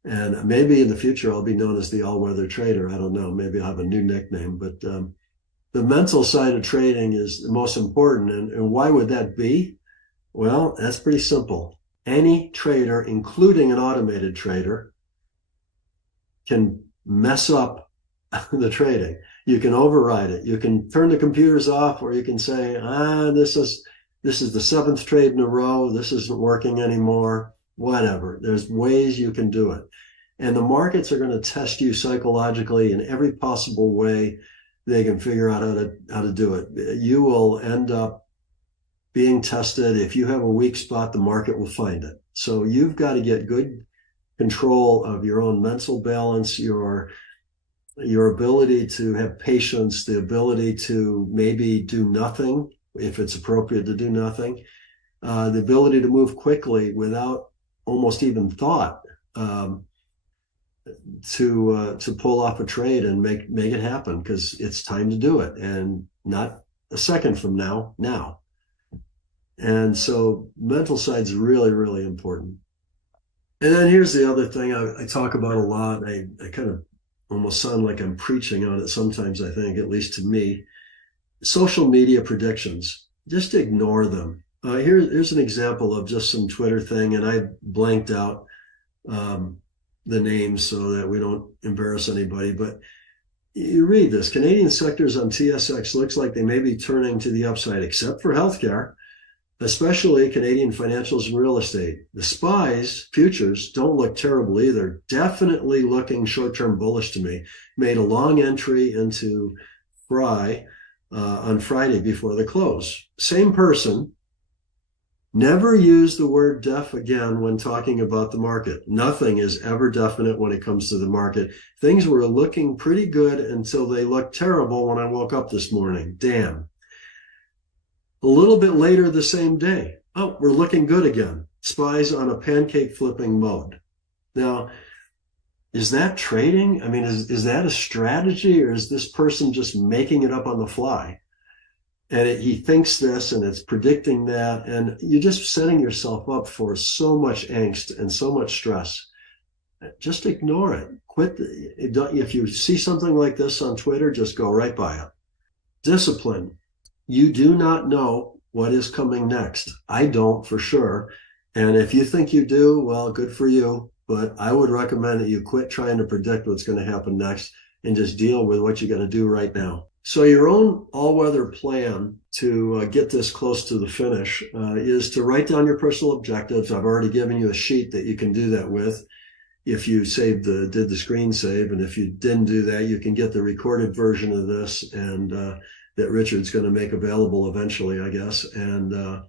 And maybe in the future I'll be known as the all-weather trader. I don't know. Maybe I'll have a new nickname, but the mental side of trading is the most important. And why would that be? Well, that's pretty simple. Any trader, including an automated trader, can mess up the trading. You can override it. You can turn the computers off, or you can say, this is the 7th trade in a row. This isn't working anymore. Whatever. There's ways you can do it. And the markets are going to test you psychologically in every possible way they can figure out how to do it. You will end up being tested. If you have a weak spot, the market will find it. So you've got to get good control of your own mental balance, your ability to have patience, the ability to maybe do nothing if it's appropriate to do nothing, the ability to move quickly without almost even thought, to pull off a trade and make it happen, because it's time to do it, and not a second from now. And so mental side's really, really important. And then here's the other thing I talk about a lot. I kind of almost sound like I'm preaching on it sometimes, I think, at least to me. Social media predictions, just ignore them. Here's an example of just some Twitter thing, and I blanked out the names so that we don't embarrass anybody. But you read this: Canadian sectors on TSX looks like they may be turning to the upside, except for healthcare, especially Canadian financials and real estate. The SPY's futures don't look terrible either. Definitely looking short-term bullish to me. Made a long entry into Fry on Friday before the close. Same person, Never use the word def again when talking about the market. Nothing is ever definite when it comes to the market. Things were looking pretty good until they looked terrible when I woke up this morning. Damn. A little bit later the same day, oh, we're looking good again. SPY's on a pancake flipping mode. Now, is that trading? I mean, is that a strategy, or is this person just making it up on the fly? And he thinks this and it's predicting that, and you're just setting yourself up for so much angst and so much stress. Just ignore it. Quit. If you see something like this on Twitter, just go right by it. Discipline. You do not know what is coming next. I don't, for sure. And if you think you do, well, good for you. But I would recommend that you quit trying to predict what's going to happen next and just deal with what you're going to do right now. So your own all-weather plan to get this close to the finish is to write down your personal objectives. I've already given you a sheet that you can do that with if you did the screen save. And if you didn't do that, you can get the recorded version of this, and that Richard's going to make available eventually, I guess. And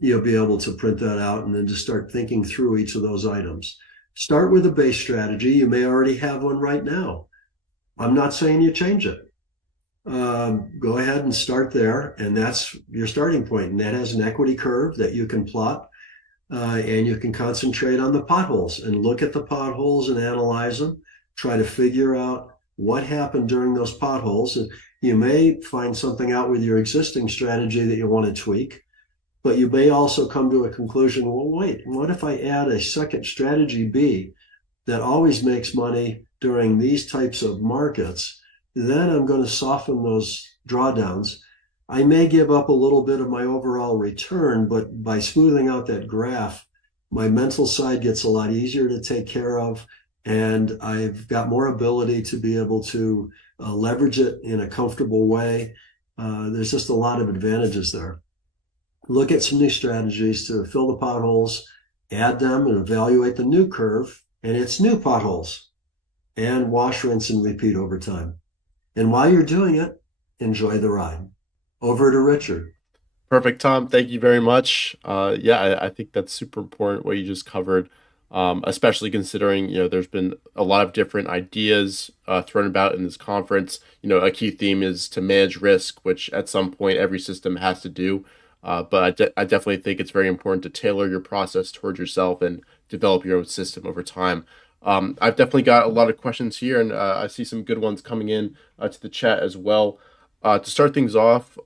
you'll be able to print that out and then just start thinking through each of those items. Start with a base strategy. You may already have one right now. I'm not saying you change it. Go ahead and start there, and that's your starting point. And that has an equity curve that you can plot, and you can concentrate on the potholes and look at the potholes and analyze them. Try to figure out what happened during those potholes. And you may find something out with your existing strategy that you want to tweak, but you may also come to a conclusion, well, wait, what if I add a second strategy B that always makes money during these types of markets? Then I'm going to soften those drawdowns. I may give up a little bit of my overall return, but by smoothing out that graph, my mental side gets a lot easier to take care of, and I've got more ability to be able to leverage it in a comfortable way. There's just a lot of advantages there. Look at some new strategies to fill the potholes, add them, and evaluate the new curve and its new potholes, and wash, rinse, and repeat over time. And while you're doing it, enjoy the ride. Over to Richard. Perfect, Tom. Thank you very much. I think that's super important what you just covered, especially considering, there's been a lot of different ideas thrown about in this conference. A key theme is to manage risk, which at some point every system has to do. But I definitely think it's very important to tailor your process towards yourself and develop your own system over time. I've definitely got a lot of questions here, and I see some good ones coming in to the chat as well. To start things off,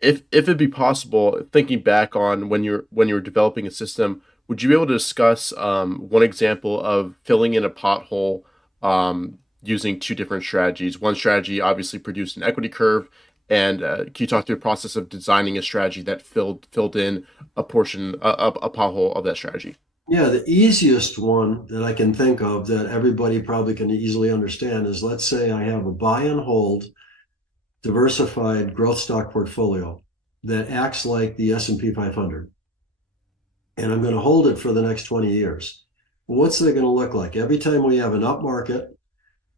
if it'd be possible, thinking back on when you're developing a system, would you be able to discuss one example of filling in a pothole using two different strategies? One strategy obviously produced an equity curve, and can you talk through the process of designing a strategy that filled in a pothole of that strategy? Yeah, the easiest one that I can think of that everybody probably can easily understand is, let's say I have a buy and hold diversified growth stock portfolio that acts like the S&P 500. And I'm going to hold it for the next 20 years. Well, what's it going to look like? Every time we have an up market,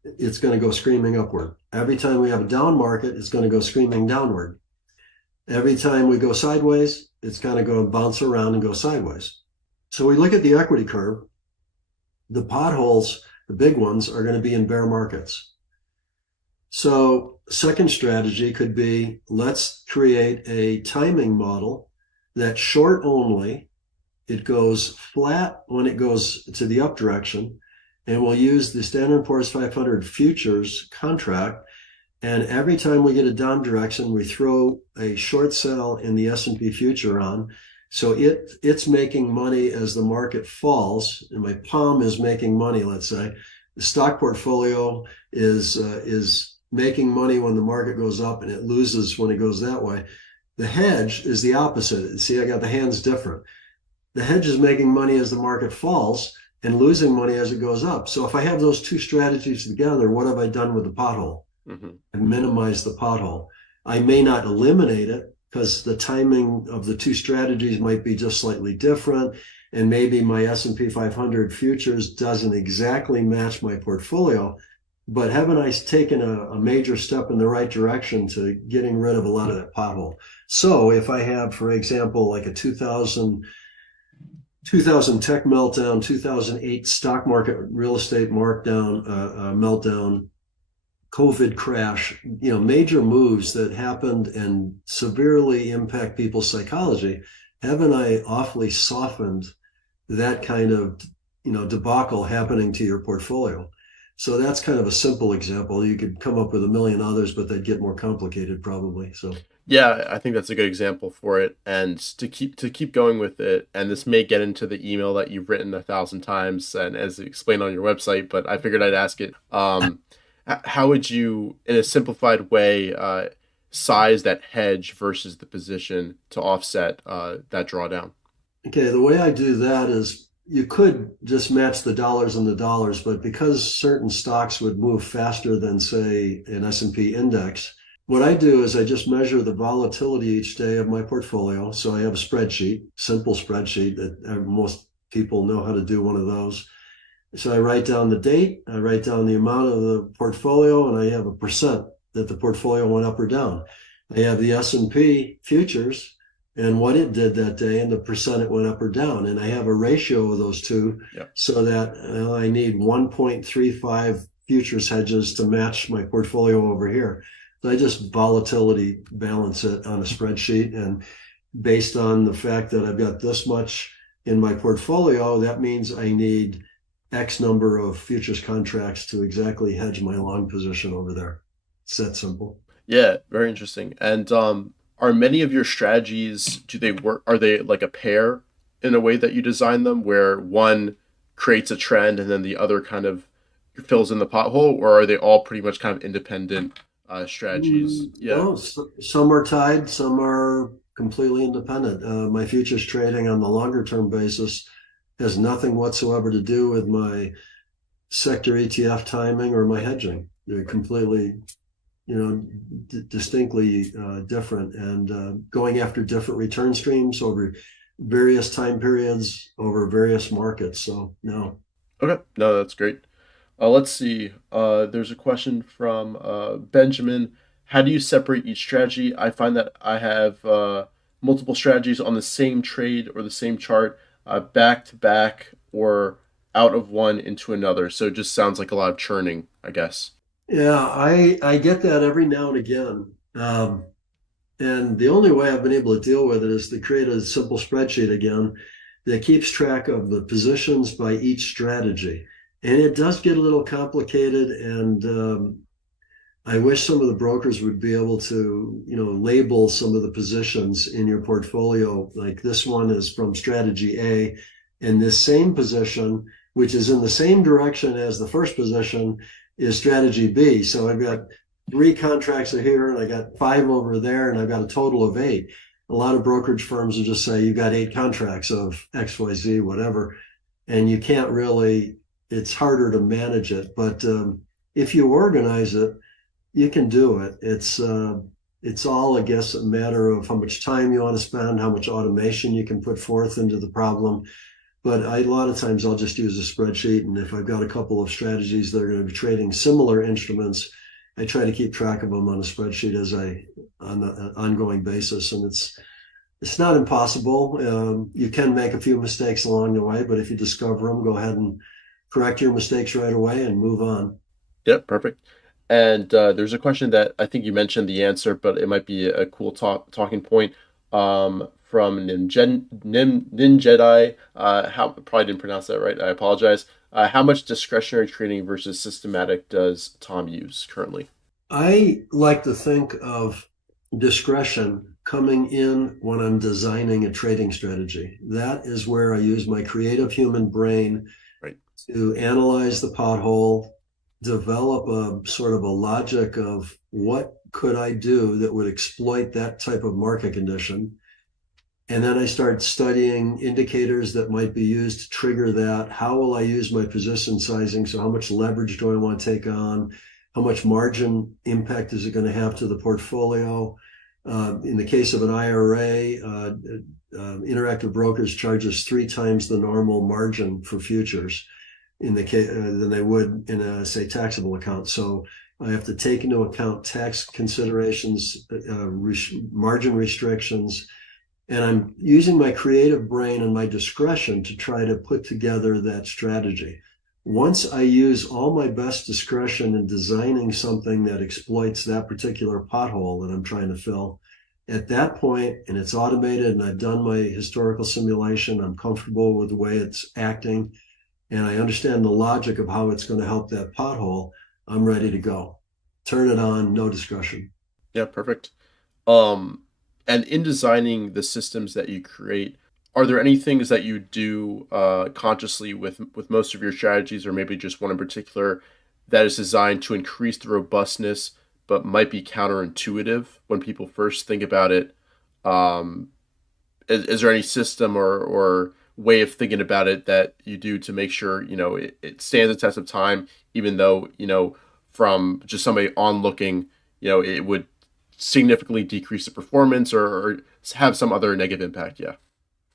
it's going to go screaming upward. Every time we have a down market, it's going to go screaming downward. Every time we go sideways, it's kind of going to bounce around and go sideways. So we look at the equity curve. The potholes, the big ones, are going to be in bear markets. So second strategy could be, let's create a timing model that's short only. It goes flat when it goes to the up direction, and we'll use the Standard & Poor's 500 futures contract. And every time we get a down direction, we throw a short sell in the S&P future on. So it's making money as the market falls, and my palm is making money, let's say. The stock portfolio is making money when the market goes up, and it loses when it goes that way. The hedge is the opposite. See, I got the hands different. The hedge is making money as the market falls and losing money as it goes up. So if I have those two strategies together, what have I done with the pothole? Mm-hmm. I minimized the pothole. I may not eliminate it, because the timing of the two strategies might be just slightly different, and maybe my S&P 500 futures doesn't exactly match my portfolio, but haven't I taken a major step in the right direction to getting rid of a lot of that pothole? So if I have, for example, like a 2000 tech meltdown, 2008 stock market real estate markdown, meltdown, COVID crash, major moves that happened and severely impact people's psychology, haven't I awfully softened that kind of, debacle happening to your portfolio? So that's kind of a simple example. You could come up with a million others, but they'd get more complicated probably. So Yeah, I think that's a good example for it. And to keep going with it, and this may get into the email that you've written 1,000 times and as explained on your website, but I figured I'd ask it. How would you, in a simplified way, size that hedge versus the position to offset that drawdown? okay, the way I do that is you could just match the dollars and the dollars, but because certain stocks would move faster than, say, an S&P index, what I do is I just measure the volatility each day of my portfolio. So I have a spreadsheet, simple spreadsheet that most people know how to do one of those. So I write down the date, I write down the amount of the portfolio, and I have a percent that the portfolio went up or down. I have the S&P futures and what it did that day and the percent it went up or down. And I have a ratio of those two so that I need 1.35 futures hedges to match my portfolio over here. So I just volatility balance it on a spreadsheet. And based on the fact that I've got this much in my portfolio, that means I need X number of futures contracts to exactly hedge my long position over there. It's that simple. Yeah, very interesting. And are many of your strategies, do they work? Are they like a pair in a way that you design them, where one creates a trend and then the other kind of fills in the pothole, or are they all pretty much kind of independent strategies? Yeah. No, some are tied, some are completely independent. My futures trading on the longer term basis has nothing whatsoever to do with my sector ETF timing or my hedging. They're completely, distinctly different, and going after different return streams over various time periods, over various markets. So no. Okay. No, that's great. Let's see. There's a question from Benjamin. How do you separate each strategy? I find that I have multiple strategies on the same trade or the same chart, back to back or out of one into another. So it just sounds like a lot of churning, I guess. Yeah, I get that every now and again. And the only way I've been able to deal with it is to create a simple spreadsheet again that keeps track of the positions by each strategy. And it does get a little complicated. And I wish some of the brokers would be able to, label some of the positions in your portfolio. Like this one is from strategy A, and this same position, which is in the same direction as the first position, is strategy B. So I've got 3 contracts here and I got 5 over there, and I've got a total of 8. A lot of brokerage firms will just say you've got 8 contracts of XYZ, whatever, and you can't really, it's harder to manage it. But if you organize it, you can do it. It's all, I guess, a matter of how much time you want to spend, how much automation you can put forth into the problem. But a lot of times I'll just use a spreadsheet, and if I've got a couple of strategies that are going to be trading similar instruments, I try to keep track of them on a spreadsheet on an ongoing basis. And it's not impossible. You can make a few mistakes along the way, but if you discover them, go ahead and correct your mistakes right away and move on. Yep, perfect. And there's a question that I think you mentioned the answer, but it might be a cool talking point from Nim Jedi. How probably didn't pronounce that right. I apologize. How much discretionary trading versus systematic does Tom use currently? I like to think of discretion coming in when I'm designing a trading strategy. That is where I use my creative human brain Right. to analyze the pothole, develop a sort of a logic of what could I do that would exploit that type of market condition. And then I start studying indicators that might be used to trigger that. How will I use my position sizing? So how much leverage do I want to take on? How much margin impact is it going to have to the portfolio? In the case of an IRA, Interactive Brokers charges 3 times the normal margin for futures. in the case than they would in a, say, taxable account. So I have to take into account tax considerations, margin restrictions, and I'm using my creative brain and my discretion to try to put together that strategy. Once I use all my best discretion in designing something that exploits that particular pothole that I'm trying to fill, at that point, and it's automated and I've done my historical simulation, I'm comfortable with the way it's acting, and I understand the logic of how it's going to help that pothole, I'm ready to go. Turn it on, no discretion. Yeah, perfect. And in designing the systems that you create, are there any things that you do consciously with most of your strategies, or maybe just one in particular, that is designed to increase the robustness, but might be counterintuitive when people first think about it? Um, is there any system or way of thinking about it that you do to make sure it stands the test of time, even though from just somebody onlooking, it would significantly decrease the performance or have some other negative impact? Yeah.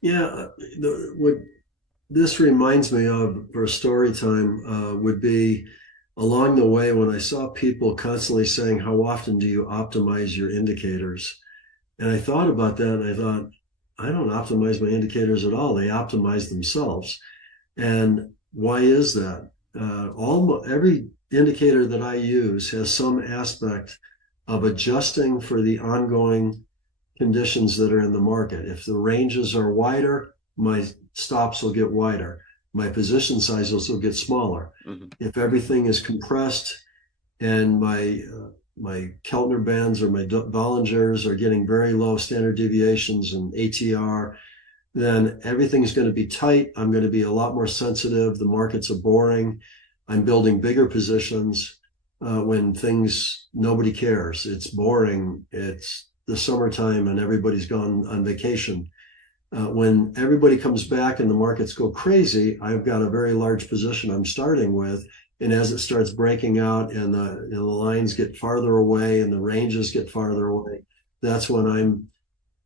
Yeah, what this reminds me of for story time would be along the way when I saw people constantly saying, how often do you optimize your indicators? And I thought about that and I thought, I don't optimize my indicators at all. They optimize themselves. And why is that? Every indicator that I use has some aspect of adjusting for the ongoing conditions that are in the market. If the ranges are wider, my stops will get wider. My position sizes will get smaller. Mm-hmm. If everything is compressed and my Keltner bands or my Bollingers are getting very low standard deviations and ATR, then everything's going to be tight. I'm going to be a lot more sensitive. The markets are boring. I'm building bigger positions when nobody cares. It's boring. It's the summertime and everybody's gone on vacation. When everybody comes back and the markets go crazy, I've got a very large position I'm starting with. And as it starts breaking out and the lines get farther away and the ranges get farther away, that's when I'm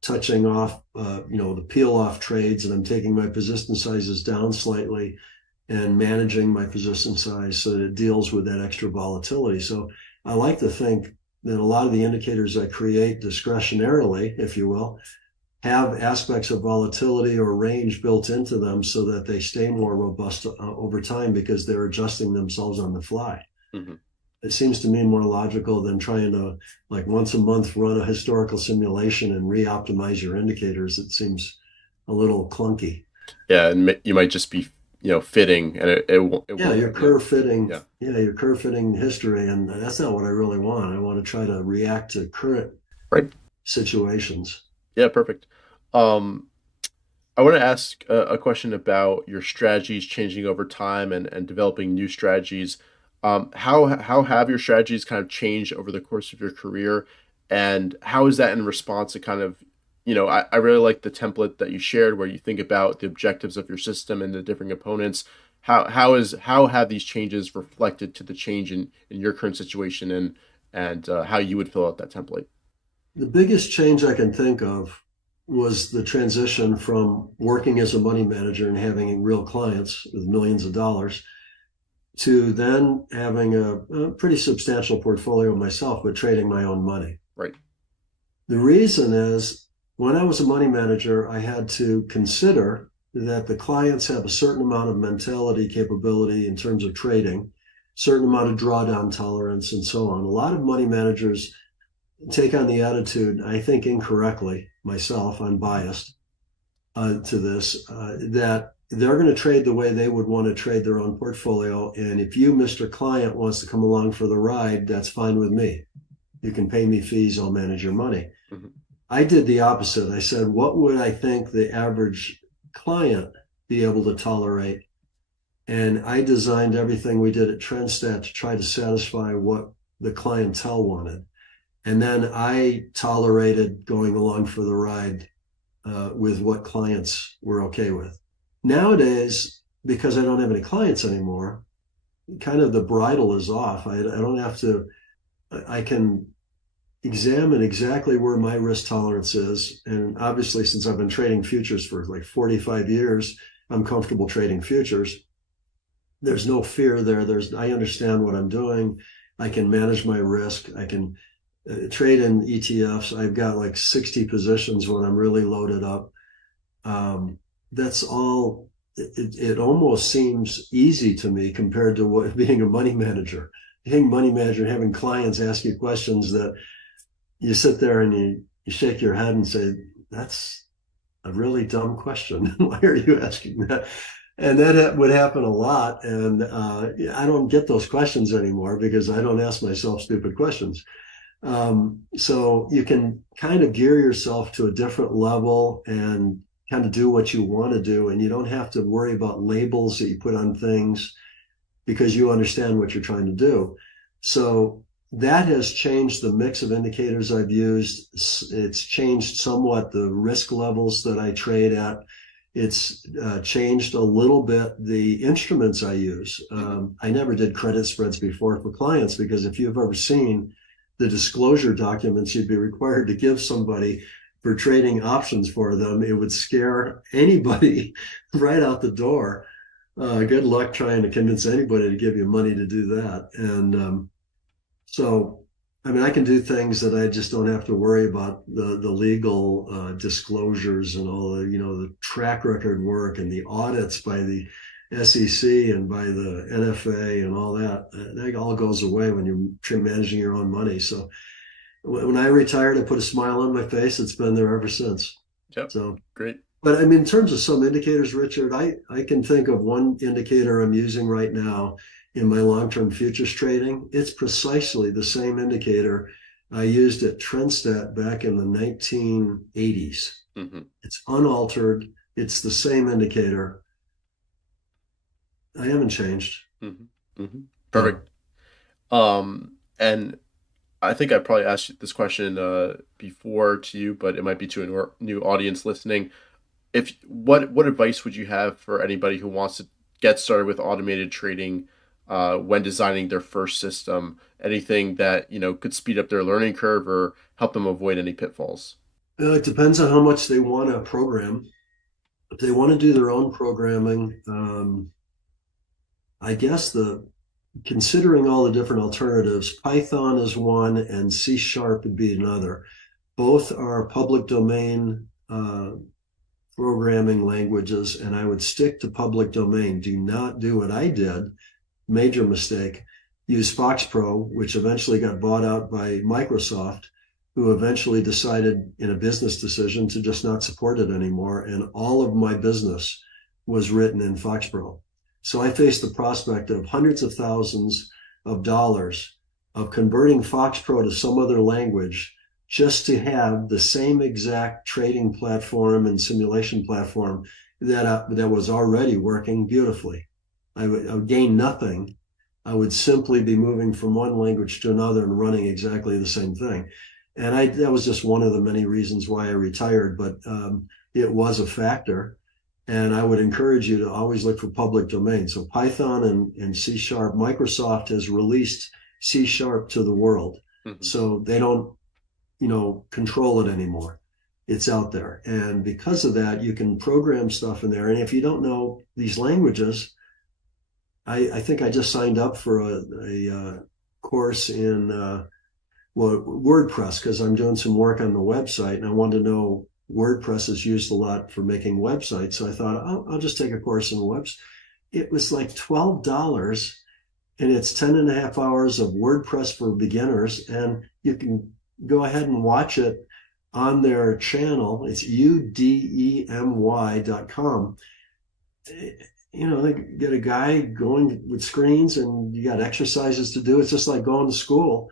touching off, the peel off trades, and I'm taking my position sizes down slightly and managing my position size so that it deals with that extra volatility. So I like to think that a lot of the indicators I create discretionarily, if you will, have aspects of volatility or range built into them so that they stay more robust over time because they're adjusting themselves on the fly. Mm-hmm. It seems to me more logical than trying to, like, once a month run a historical simulation and re-optimize your indicators. It seems a little clunky. Yeah, and you might just be fitting, and you're curve fitting. Yeah. You're curve fitting history, and that's not what I really want. I want to try to react to current situations. Yeah, perfect. I want to ask a question about your strategies changing over time and developing new strategies. How have your strategies kind of changed over the course of your career, and how is that in response to kind of, I really like the template that you shared where you think about the objectives of your system and the different components. How have these changes reflected to the change in your current situation and how you would fill out that template? The biggest change I can think of was the transition from working as a money manager and having real clients with millions of dollars to then having a pretty substantial portfolio myself, but trading my own money. Right. The reason is when I was a money manager, I had to consider that the clients have a certain amount of mentality capability in terms of trading, certain amount of drawdown tolerance, and so on. A lot of money managers take on the attitude, I think incorrectly, myself, I'm biased to this, that they're going to trade the way they would want to trade their own portfolio. And if you, Mr. Client, wants to come along for the ride, that's fine with me. You can pay me fees, I'll manage your money. Mm-hmm. I did the opposite. I said, what would I think the average client be able to tolerate? And I designed everything we did at Trendstat to try to satisfy what the clientele wanted. And then I tolerated going along for the ride with what clients were okay with. Nowadays, because I don't have any clients anymore, kind of the bridle is off. I don't have to, I can examine exactly where my risk tolerance is. And obviously, since I've been trading futures for like 45 years, I'm comfortable trading futures. there's no fear there. I understand what I'm doing. I can manage my risk. I can trade in ETFs. I've got like 60 positions when I'm really loaded up. Um, that's all. It almost seems easy to me compared to what being a money manager. Being a money manager and having clients ask you questions that you sit there and you shake your head and say, that's a really dumb question. Why are you asking that? And that would happen a lot. And I don't get those questions anymore because I don't ask myself stupid questions. So you can kind of gear yourself to a different level and kind of do what you want to do. And you don't have to worry about labels that you put on things because you understand what you're trying to do. So that has changed the mix of indicators I've used. It's changed somewhat the risk levels that I trade at. It's changed a little bit the instruments I use. I never did credit spreads before for clients because if you've ever seen the disclosure documents you'd be required to give somebody for trading options for them, it would scare anybody right out the door. Good luck trying to convince anybody to give you money to do that. And so, I mean, I can do things that I just don't have to worry about the legal disclosures and all the, the track record work and the audits by the SEC and by the NFA and all that. That all goes away when you're managing your own money. So when I retired, I put a smile on my face. It's been there ever since. Yep. So Great. but I mean, in terms of some indicators, Richard, I can think of one indicator I'm using right now in my long-term futures trading. It's precisely the same indicator I used at Trendstat back in the 1980s. Mm-hmm. It's unaltered. It's the same indicator. I haven't changed. Mm-hmm. Mm-hmm. Yeah. Perfect. And I think I probably asked you this question before to you, but it might be to a new audience listening. If what advice would you have for anybody who wants to get started with automated trading when designing their first system? Anything that could speed up their learning curve or help them avoid any pitfalls? It depends on how much they want to program. If they want to do their own programming, I guess the considering all the different alternatives, Python is one and C Sharp would be another. Both are public domain programming languages, and I would stick to public domain. Do not do what I did, major mistake. Use FoxPro, which eventually got bought out by Microsoft, who eventually decided in a business decision to just not support it anymore. And all of my business was written in FoxPro. So I faced the prospect of hundreds of thousands of dollars of converting FoxPro to some other language just to have the same exact trading platform and simulation platform that was already working beautifully. I would gain nothing. I would simply be moving from one language to another and running exactly the same thing. And that was just one of the many reasons why I retired, but it was a factor. And I would encourage you to always look for public domain. So Python and C Sharp, Microsoft has released C Sharp to the world. Mm-hmm. So they don't, control it anymore. It's out there. And because of that, you can program stuff in there. And if you don't know these languages, I think I just signed up for a course in WordPress because I'm doing some work on the website and I wanted to know WordPress is used a lot for making websites. So I thought, I'll just take a course in the webs. It was like $12 and it's 10 and a half hours of WordPress for beginners. And you can go ahead and watch it on their channel. It's udemy.com. They get a guy going with screens and you got exercises to do. It's just like going to school.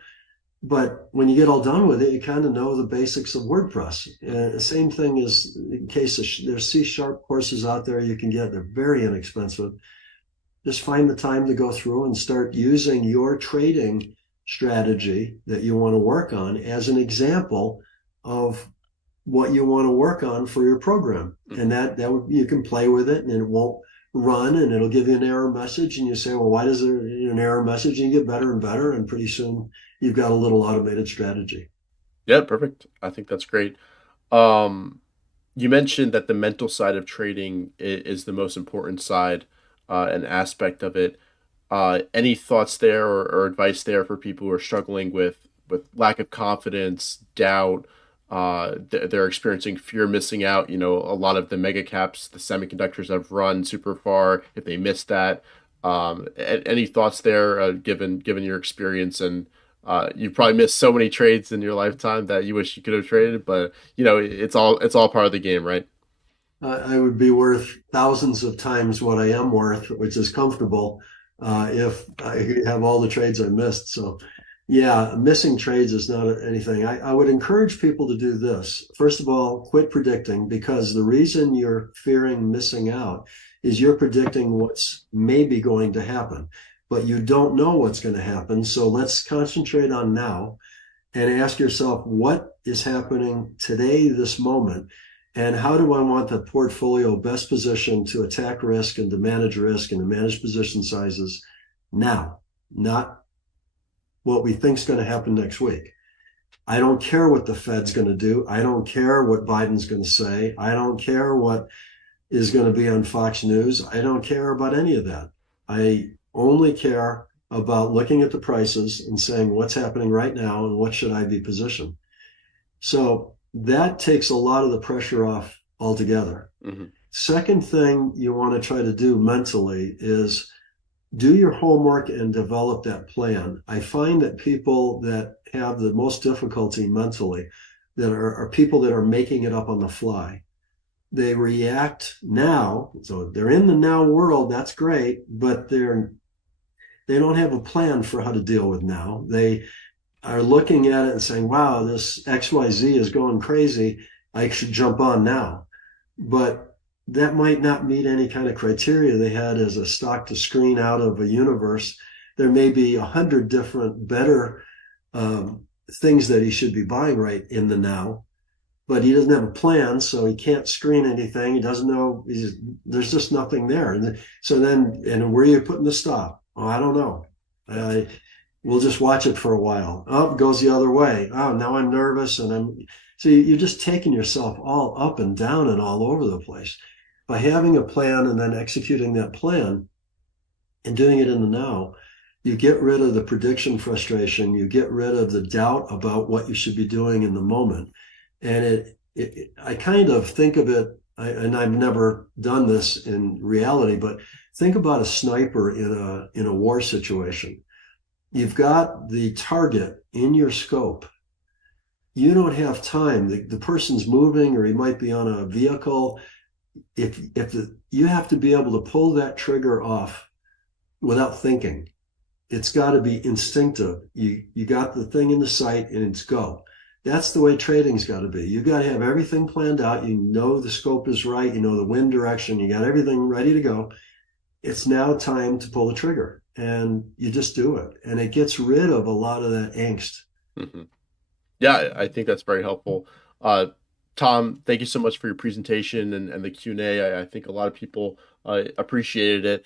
But when you get all done with it, you kind of know the basics of WordPress. And the same thing is in case there's C Sharp courses out there you can get. They're very inexpensive. Just find the time to go through and start using your trading strategy that you want to work on as an example of what you want to work on for your program. And that you can play with it and it won't run and it'll give you an error message. And you say, well, why does there an error message? And you get better and better. And pretty soon you've got a little automated strategy. Yeah, perfect. I think that's great. You mentioned that the mental side of trading is the most important side. an aspect of it. Any thoughts there or advice there for people who are struggling with lack of confidence, doubt? They're experiencing fear missing out. You know, a lot of the mega caps, the semiconductors have run super far. If they missed that, any thoughts there, given your experience and you've probably missed so many trades in your lifetime that you wish you could have traded, but you know, it's all part of the game, right? I would be worth thousands of times what I am worth, which is comfortable, if I have all the trades I missed. So, yeah, missing trades is not anything. I would encourage people to do this. First of all, quit predicting, because the reason you're fearing missing out is you're predicting what's maybe going to happen, but you don't know what's going to happen. So let's concentrate on now and ask yourself, what is happening today, this moment? And how do I want the portfolio best positioned to attack risk and to manage risk and to manage position sizes now, not what we think is going to happen next week? I don't care what the Fed's going to do. I don't care what Biden's going to say. I don't care what is going to be on Fox News. I don't care about any of that. I only care about looking at the prices and saying what's happening right now and what should I be positioned. So that takes a lot of the pressure off altogether. Mm-hmm. Second thing you want to try to do mentally is do your homework and develop that plan. I find that people that have the most difficulty mentally that are people that are making it up on the fly. They react now, so they're in the now world. That's great, but they don't have a plan for how to deal with now. They are looking at it and saying, wow, this XYZ is going crazy. I should jump on now. But that might not meet any kind of criteria they had as a stock to screen out of a universe. There may be 100 different better things that he should be buying right in the now, but he doesn't have a plan, so he can't screen anything. He doesn't know. There's just nothing there. And so then, and where are you putting the stop? Oh, I don't know. We'll just watch it for a while. Oh, it goes the other way. Oh, now I'm nervous. So you're just taking yourself all up and down and all over the place. By having a plan and then executing that plan and doing it in the now, you get rid of the prediction frustration. You get rid of the doubt about what you should be doing in the moment. And I kind of think of it, and I've never done this in reality, but think about a sniper in a war situation. You've got the target in your scope. You don't have time. The person's moving, or he might be on a vehicle. You have to be able to pull that trigger off without thinking. It's got to be instinctive. You got the thing in the sight and it's go. That's the way trading's got to be. You got to have everything planned out. You know the scope is right. You know the wind direction. You got everything ready to go. It's now time to pull the trigger, and you just do it. And it gets rid of a lot of that angst. Mm-hmm. Yeah, I think that's very helpful. Tom, thank you so much for your presentation and the Q&A. I think a lot of people appreciated it.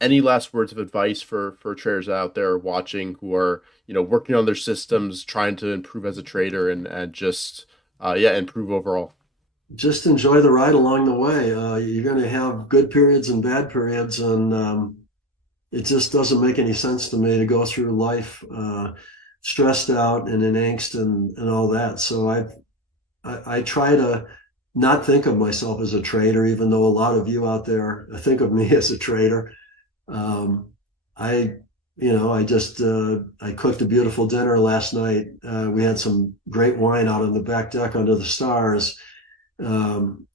Any last words of advice for traders out there watching who are, you know, working on their systems, trying to improve as a trader and just, improve overall? Just enjoy the ride along the way. You're going to have good periods and bad periods, and it just doesn't make any sense to me to go through life stressed out and in angst and all that. So I try to not think of myself as a trader, even though a lot of you out there think of me as a trader. I cooked a beautiful dinner last night. We had some great wine out on the back deck under the stars.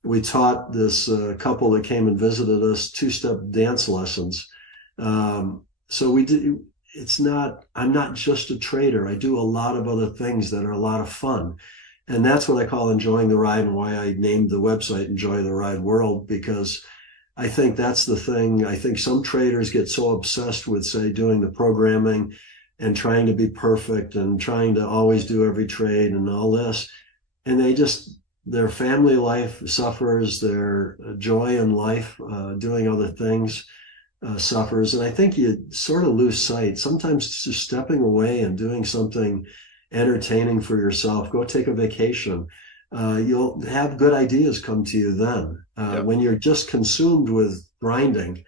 We taught this couple that came and visited us two-step dance lessons. So we did. I'm not just a trader. I do a lot of other things that are a lot of fun. And that's what I call enjoying the ride, and why I named the website Enjoy the Ride World, because I think that's the thing. I think some traders get so obsessed with, say, doing the programming and trying to be perfect and trying to always do every trade and all this. And their family life suffers, their joy in life, doing other things suffers. And I think you sort of lose sight. Sometimes just stepping away and doing something entertaining for yourself, go take a vacation. You'll have good ideas come to you then. When you're just consumed with grinding,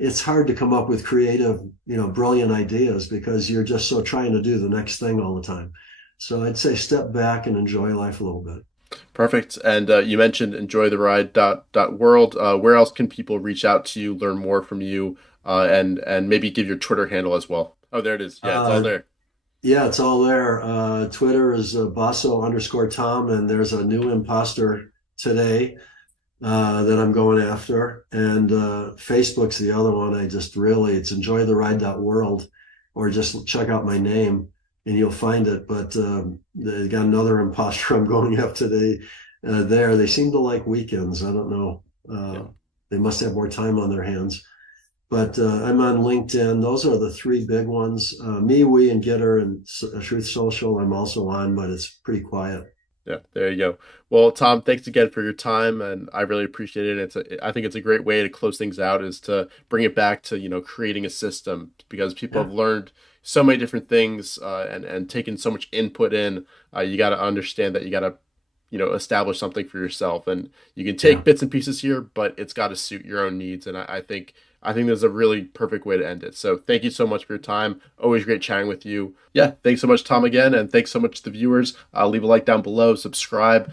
it's hard to come up with creative, brilliant ideas because you're just so trying to do the next thing all the time. So I'd say step back and enjoy life a little bit. Perfect. And you mentioned enjoytheride.world. Where else can people reach out to you, learn more from you, and maybe give your Twitter handle as well? Oh, there it is. Yeah, it's all Uh, there. yeah, it's all there. Twitter is Basso_Tom, and there's a new imposter today that I'm going after. And Facebook's the other one. It's enjoytheride.world, or just check out my name and you'll find it. But they got another imposter I'm going after today there. They seem to like weekends. I don't know. Yeah. They must have more time on their hands. But I'm on LinkedIn. Those are the three big ones. Me, We, and Getter and Truth Social, I'm also on, but it's pretty quiet. Yeah, there you go. Well, Tom, thanks again for your time, and I really appreciate it. I think it's a great way to close things out is to bring it back to creating a system because people Yeah. have learned so many different things and taken so much input in. You got to understand that you got to establish something for yourself, and you can take Yeah. bits and pieces here, but it's got to suit your own needs. And I think there's a really perfect way to end it. So thank you so much for your time. Always great chatting with you. Yeah, thanks so much, Tom, again, and thanks so much to the viewers. Leave a like down below, subscribe.